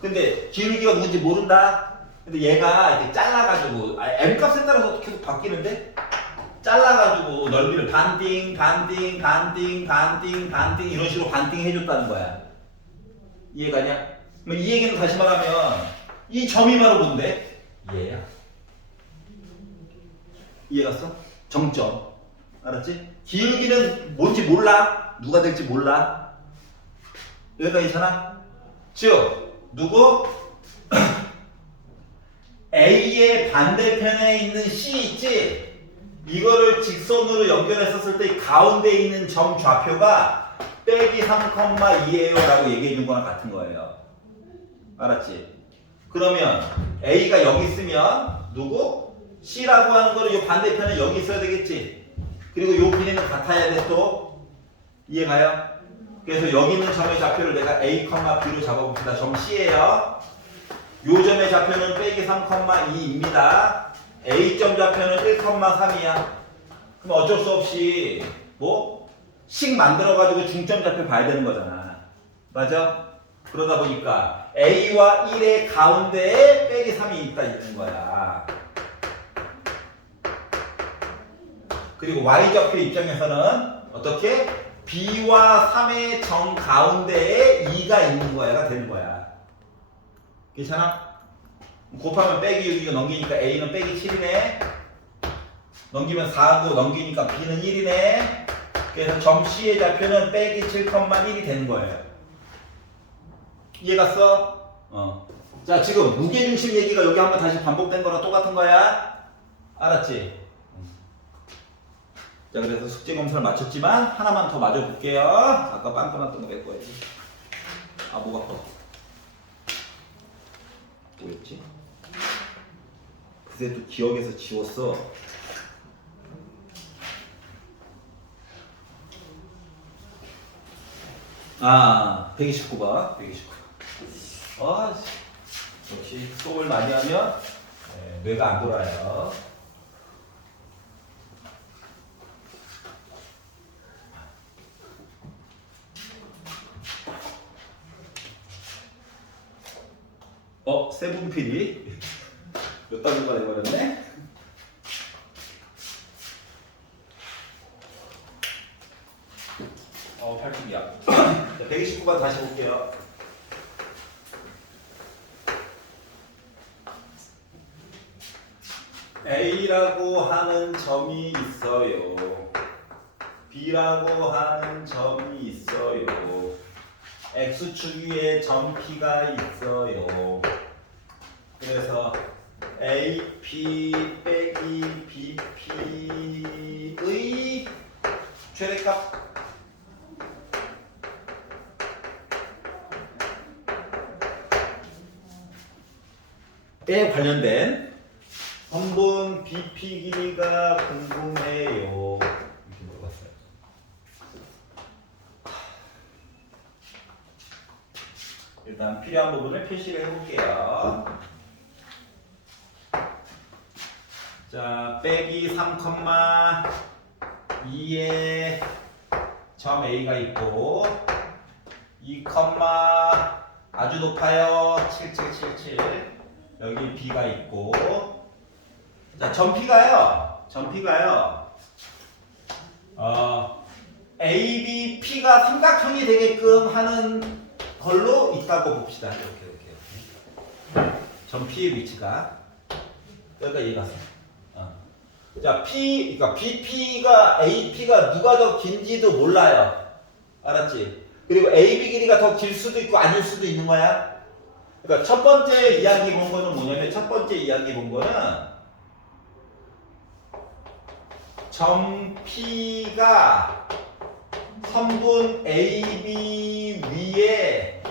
근데 기울기가 누군지 모른다? 근데 얘가 이렇게 잘라가지고 m 값에 따라서 계속 바뀌는데 잘라가지고 넓이를 반띵 이런 식으로 반띵 해줬다는 거야. 이해가냐? 이 얘기는 다시 말하면 이 점이 바로 뭔데? 얘야. 이해갔어? 정점. 알았지? 기울기는 뭔지 몰라. 누가 될지 몰라. 여기까지 괜찮아? 즉 누구? A의 반대편에 있는 C 있지? 이거를 직선으로 연결했었을 때 가운데 있는 점 좌표가 빼기 3,2예요 라고 얘기해 준 거랑 같은 거예요. 알았지? 그러면 A가 여기 있으면 누구? C라고 하는 거는 이 반대편에 여기 있어야 되겠지? 그리고 이 길이는 같아야 돼 또. 이해가요? 그래서 여기 있는 점의 좌표를 내가 A, B로 잡아봅시다. 점 C예요. 요 점의 좌표는 빼기 3,2입니다. A점 좌표는 1,3이야. 그럼 어쩔 수 없이 뭐? 식 만들어가지고 중점 좌표 봐야 되는 거잖아. 맞아? 그러다 보니까 A와 1의 가운데에 빼기 3이 있는 거야. 그리고 Y좌표 입장에서는 어떻게? B와 3의 정 가운데에 2가 있는 거야가 되는 거야. 괜찮아? 곱하면 빼기 6이고 넘기니까 A는 빼기 7이네. 넘기면 4고 넘기니까 B는 1이네. 그래서 점 C의 좌표는 빼기 7,1이 되는 거예요. 이해갔어? 자, 지금 무게중심 얘기가 여기 한번 다시 반복된 거랑 똑같은 거야. 알았지? 자, 그래서 숙제 검사를 마쳤지만 하나만 더 맞아볼게요. 아까 빵 끊었던 거 메꿔야지. 아, 목 아파. 뭐였지? 그새 또 기억에서 지웠어. 아, 129번. 129. 아, 역시 수업을 많이 하면 뇌가 안 돌아요. 세븐 PD 몇 단계가 돼버렸네. 팔뚝이야. 자, 129번 다시 볼게요. A라고 하는 점이 있어요. B라고 하는 점이 있어요. X축 위에 점 P가 있어요. 그래서 AP 빼기 BP의 최대값 관련된 선분 BP 길이가 궁금해요. 이렇게 물어봤어요. 일단 필요한 부분을 표시를 해볼게요. 자, 빼기 3,2에 점 A가 있고 2, 아주 높아요. 7777 여기 B가 있고 자, 점 P가요. ABP가 삼각형이 되게끔 하는 걸로 있다고 봅시다. 이렇게. 점 P의 위치가 여기가 이해갔어. 자, 그러니까 BP가 AP가 누가 더 긴지도 몰라요. 알았지? 그리고 AB 길이가 더 길 수도 있고 아닐 수도 있는 거야. 그러니까 첫 번째 이야기 본 거는 뭐냐면 점 P가 선분 AB 위에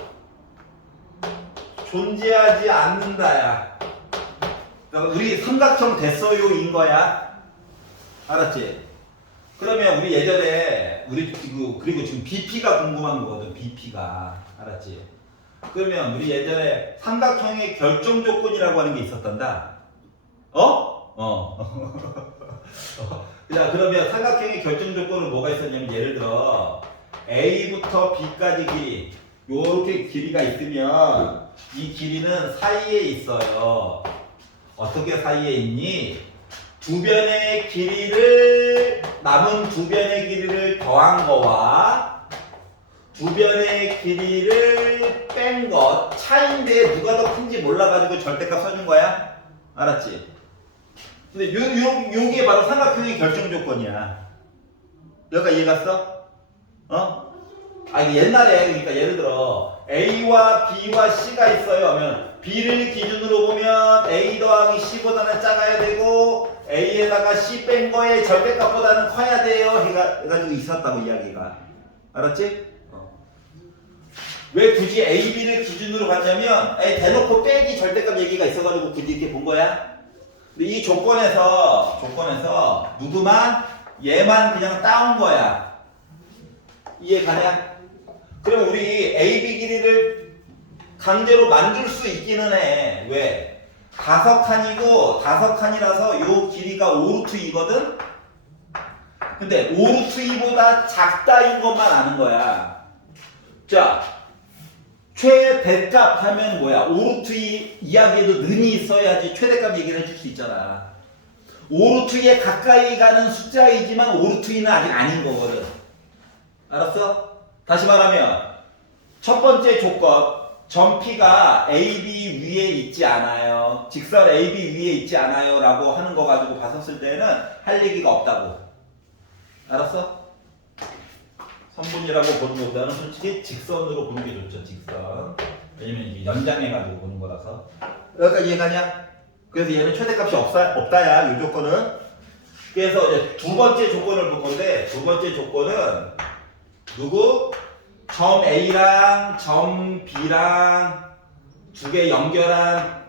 존재하지 않는다야. 그러니까 우리 삼각형 됐어요인 거야. 알았지? 그러면 우리 예전에 그리고 지금 BP가 궁금한 거거든. BP가 알았지? 그러면 우리 예전에 삼각형의 결정 조건이라고 하는 게 있었단다. 자, 그러면 삼각형의 결정 조건은 뭐가 있었냐면 예를 들어 A부터 B까지 길이 요렇게 길이가 있으면 이 길이는 사이에 있어요. 어떻게 사이에 있니? 남은 두 변의 길이를 더한 거와 두 변의 길이를 뺀 것 차이인데 누가 더 큰지 몰라가지고 절대값 써준 거야. 알았지? 근데 요게 바로 삼각형의 결정 조건이야. 여기가 이해갔어? 이게 옛날에 그러니까 예를 들어 A와 B와 C가 있어요 하면 B를 기준으로 보면 A 더하기 C보다는 작아야 되고 A에다가 C 뺀 거에 절대값보다는 커야 돼요 해가지고 있었다고 이야기가. 알았지? 왜 굳이 A, B를 기준으로 봤냐면 대놓고 빼기 절대값 얘기가 있어가지고 굳이 이렇게 본 거야. 근데 이 조건에서 얘만 그냥 따온 거야. 이해가냐? 그럼 우리 AB 길이를 강제로 만들 수 있기는 해. 왜? 5칸이라서 요 길이가 5루트2거든? 근데 5루트2보다 작다인 것만 아는 거야. 자, 최대값 하면 뭐야? 5루트2 이야기에도 는이 있어야지 최대값 얘기를 해줄 수 있잖아. 5루트2에 가까이 가는 숫자이지만 5루트2는 아직 아닌 거거든. 알았어? 다시 말하면 첫 번째 조건 점 P가 AB 위에 있지 않아요. 직선 AB 위에 있지 않아요 라고 하는 거 가지고 봤었을 때는 할 얘기가 없다고. 알았어? 선분이라고 보는 것보다는 솔직히 직선으로 보는 게 좋죠. 직선. 왜냐면 이게 연장해가지고 보는 거라서. 여기까지 이해가냐? 그래서 얘는 최대값이 없다야. 이 조건은. 그래서 이제 두 번째 조건을 볼 건데 두 번째 조건은 점 A랑 점 B랑 두 개 연결한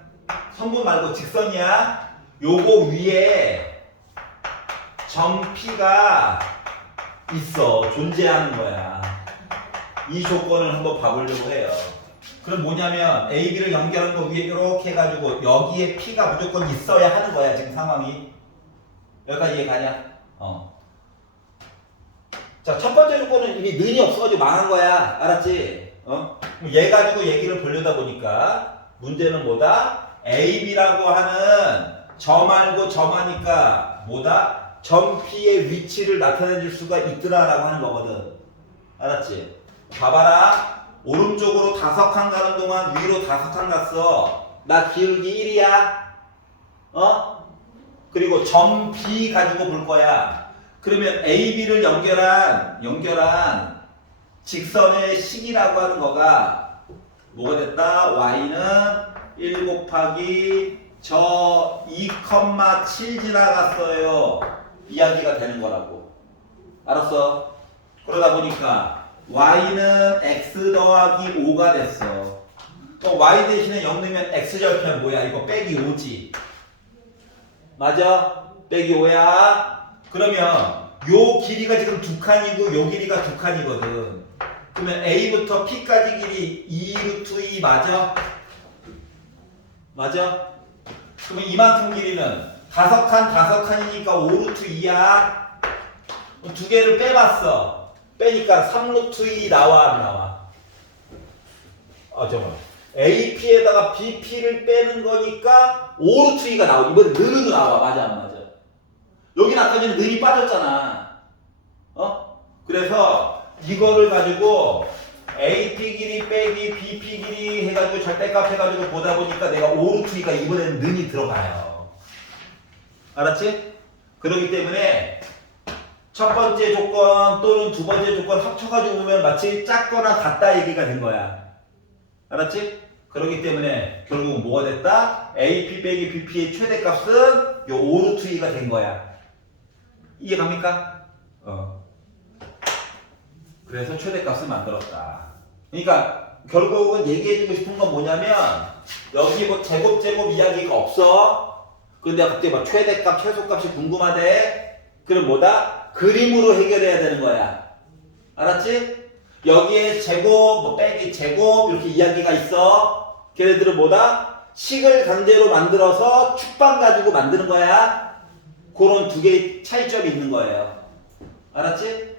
선분 말고 직선이야. 요거 위에 점 P가 있어. 존재하는 거야. 이 조건을 한번 봐보려고 해요. 그럼 뭐냐면 A, B를 연결한 거 위에 이렇게 해가지고 여기에 P가 무조건 있어야 하는 거야. 지금 상황이. 여기까지 이해가냐? 자, 첫 번째 조건은 이미 는이 없어가지고 망한 거야. 알았지? 얘 가지고 얘기를 보려다 보니까 문제는 뭐다? A, B라고 하는 점 알고 점 하니까 뭐다? 점 P의 위치를 나타내 줄 수가 있더라라고 하는 거거든. 알았지? 봐봐라. 오른쪽으로 5칸 가는 동안 위로 5칸 갔어. 나 기울기 1이야. 그리고 점 B 가지고 볼 거야. 그러면 A, B를 연결한 직선의 식이라고 하는 거가 뭐가 됐다? Y는 1 곱하기 저 2,7 지나갔어요. 이야기가 되는 거라고. 알았어? 그러다 보니까 Y는 X 더하기 5가 됐어. 그럼 y 대신에 0 넣으면 x 절편 뭐야? 이거 빼기 5지. 맞아? 빼기 5야. 그러면 요 길이가 지금 2칸이고 요 길이가 2칸이거든. 그러면 A부터 P까지 길이 2 루트 2 맞아? 맞아? 그러면 이만큼 길이는 5칸이니까 5 루트 2야. 두 개를 빼봤어. 빼니까 3 루트 2 나와 안 나와? 잠깐만. AP에다가 BP를 빼는 거니까 5 루트 2가 나와. 이번에 는은 나와. 맞아 안 맞아? 여긴 아까 전에 는이 빠졌잖아. 그래서 이거를 가지고 AP 길이 빼기 BP 길이 해가지고 절대값 해가지고 보다 보니까 내가 5 루트 2가 이번에는 는이 들어가요. 알았지? 그렇기 때문에 첫 번째 조건 또는 두 번째 조건 합쳐가지고 보면 마치 작거나 같다 얘기가 된 거야. 알았지? 그렇기 때문에 결국은 뭐가 됐다? AP 빼기 BP의 최대값은 요 5 루트 2가 된 거야. 이해 갑니까? 그래서 최대값을 만들었다. 그러니까 결국은 얘기해주고 싶은 건 뭐냐면 여기 뭐 제곱 이야기가 없어. 근데 갑자기 막 최대값, 최소값이 궁금하대. 그럼 뭐다? 그림으로 해결해야 되는 거야. 알았지? 여기에 제곱, 뭐 빼기 제곱 이렇게 이야기가 있어. 걔네들은 뭐다? 식을 강제로 만들어서 축방 가지고 만드는 거야. 그런 두 개의 차이점이 있는 거예요. 알았지?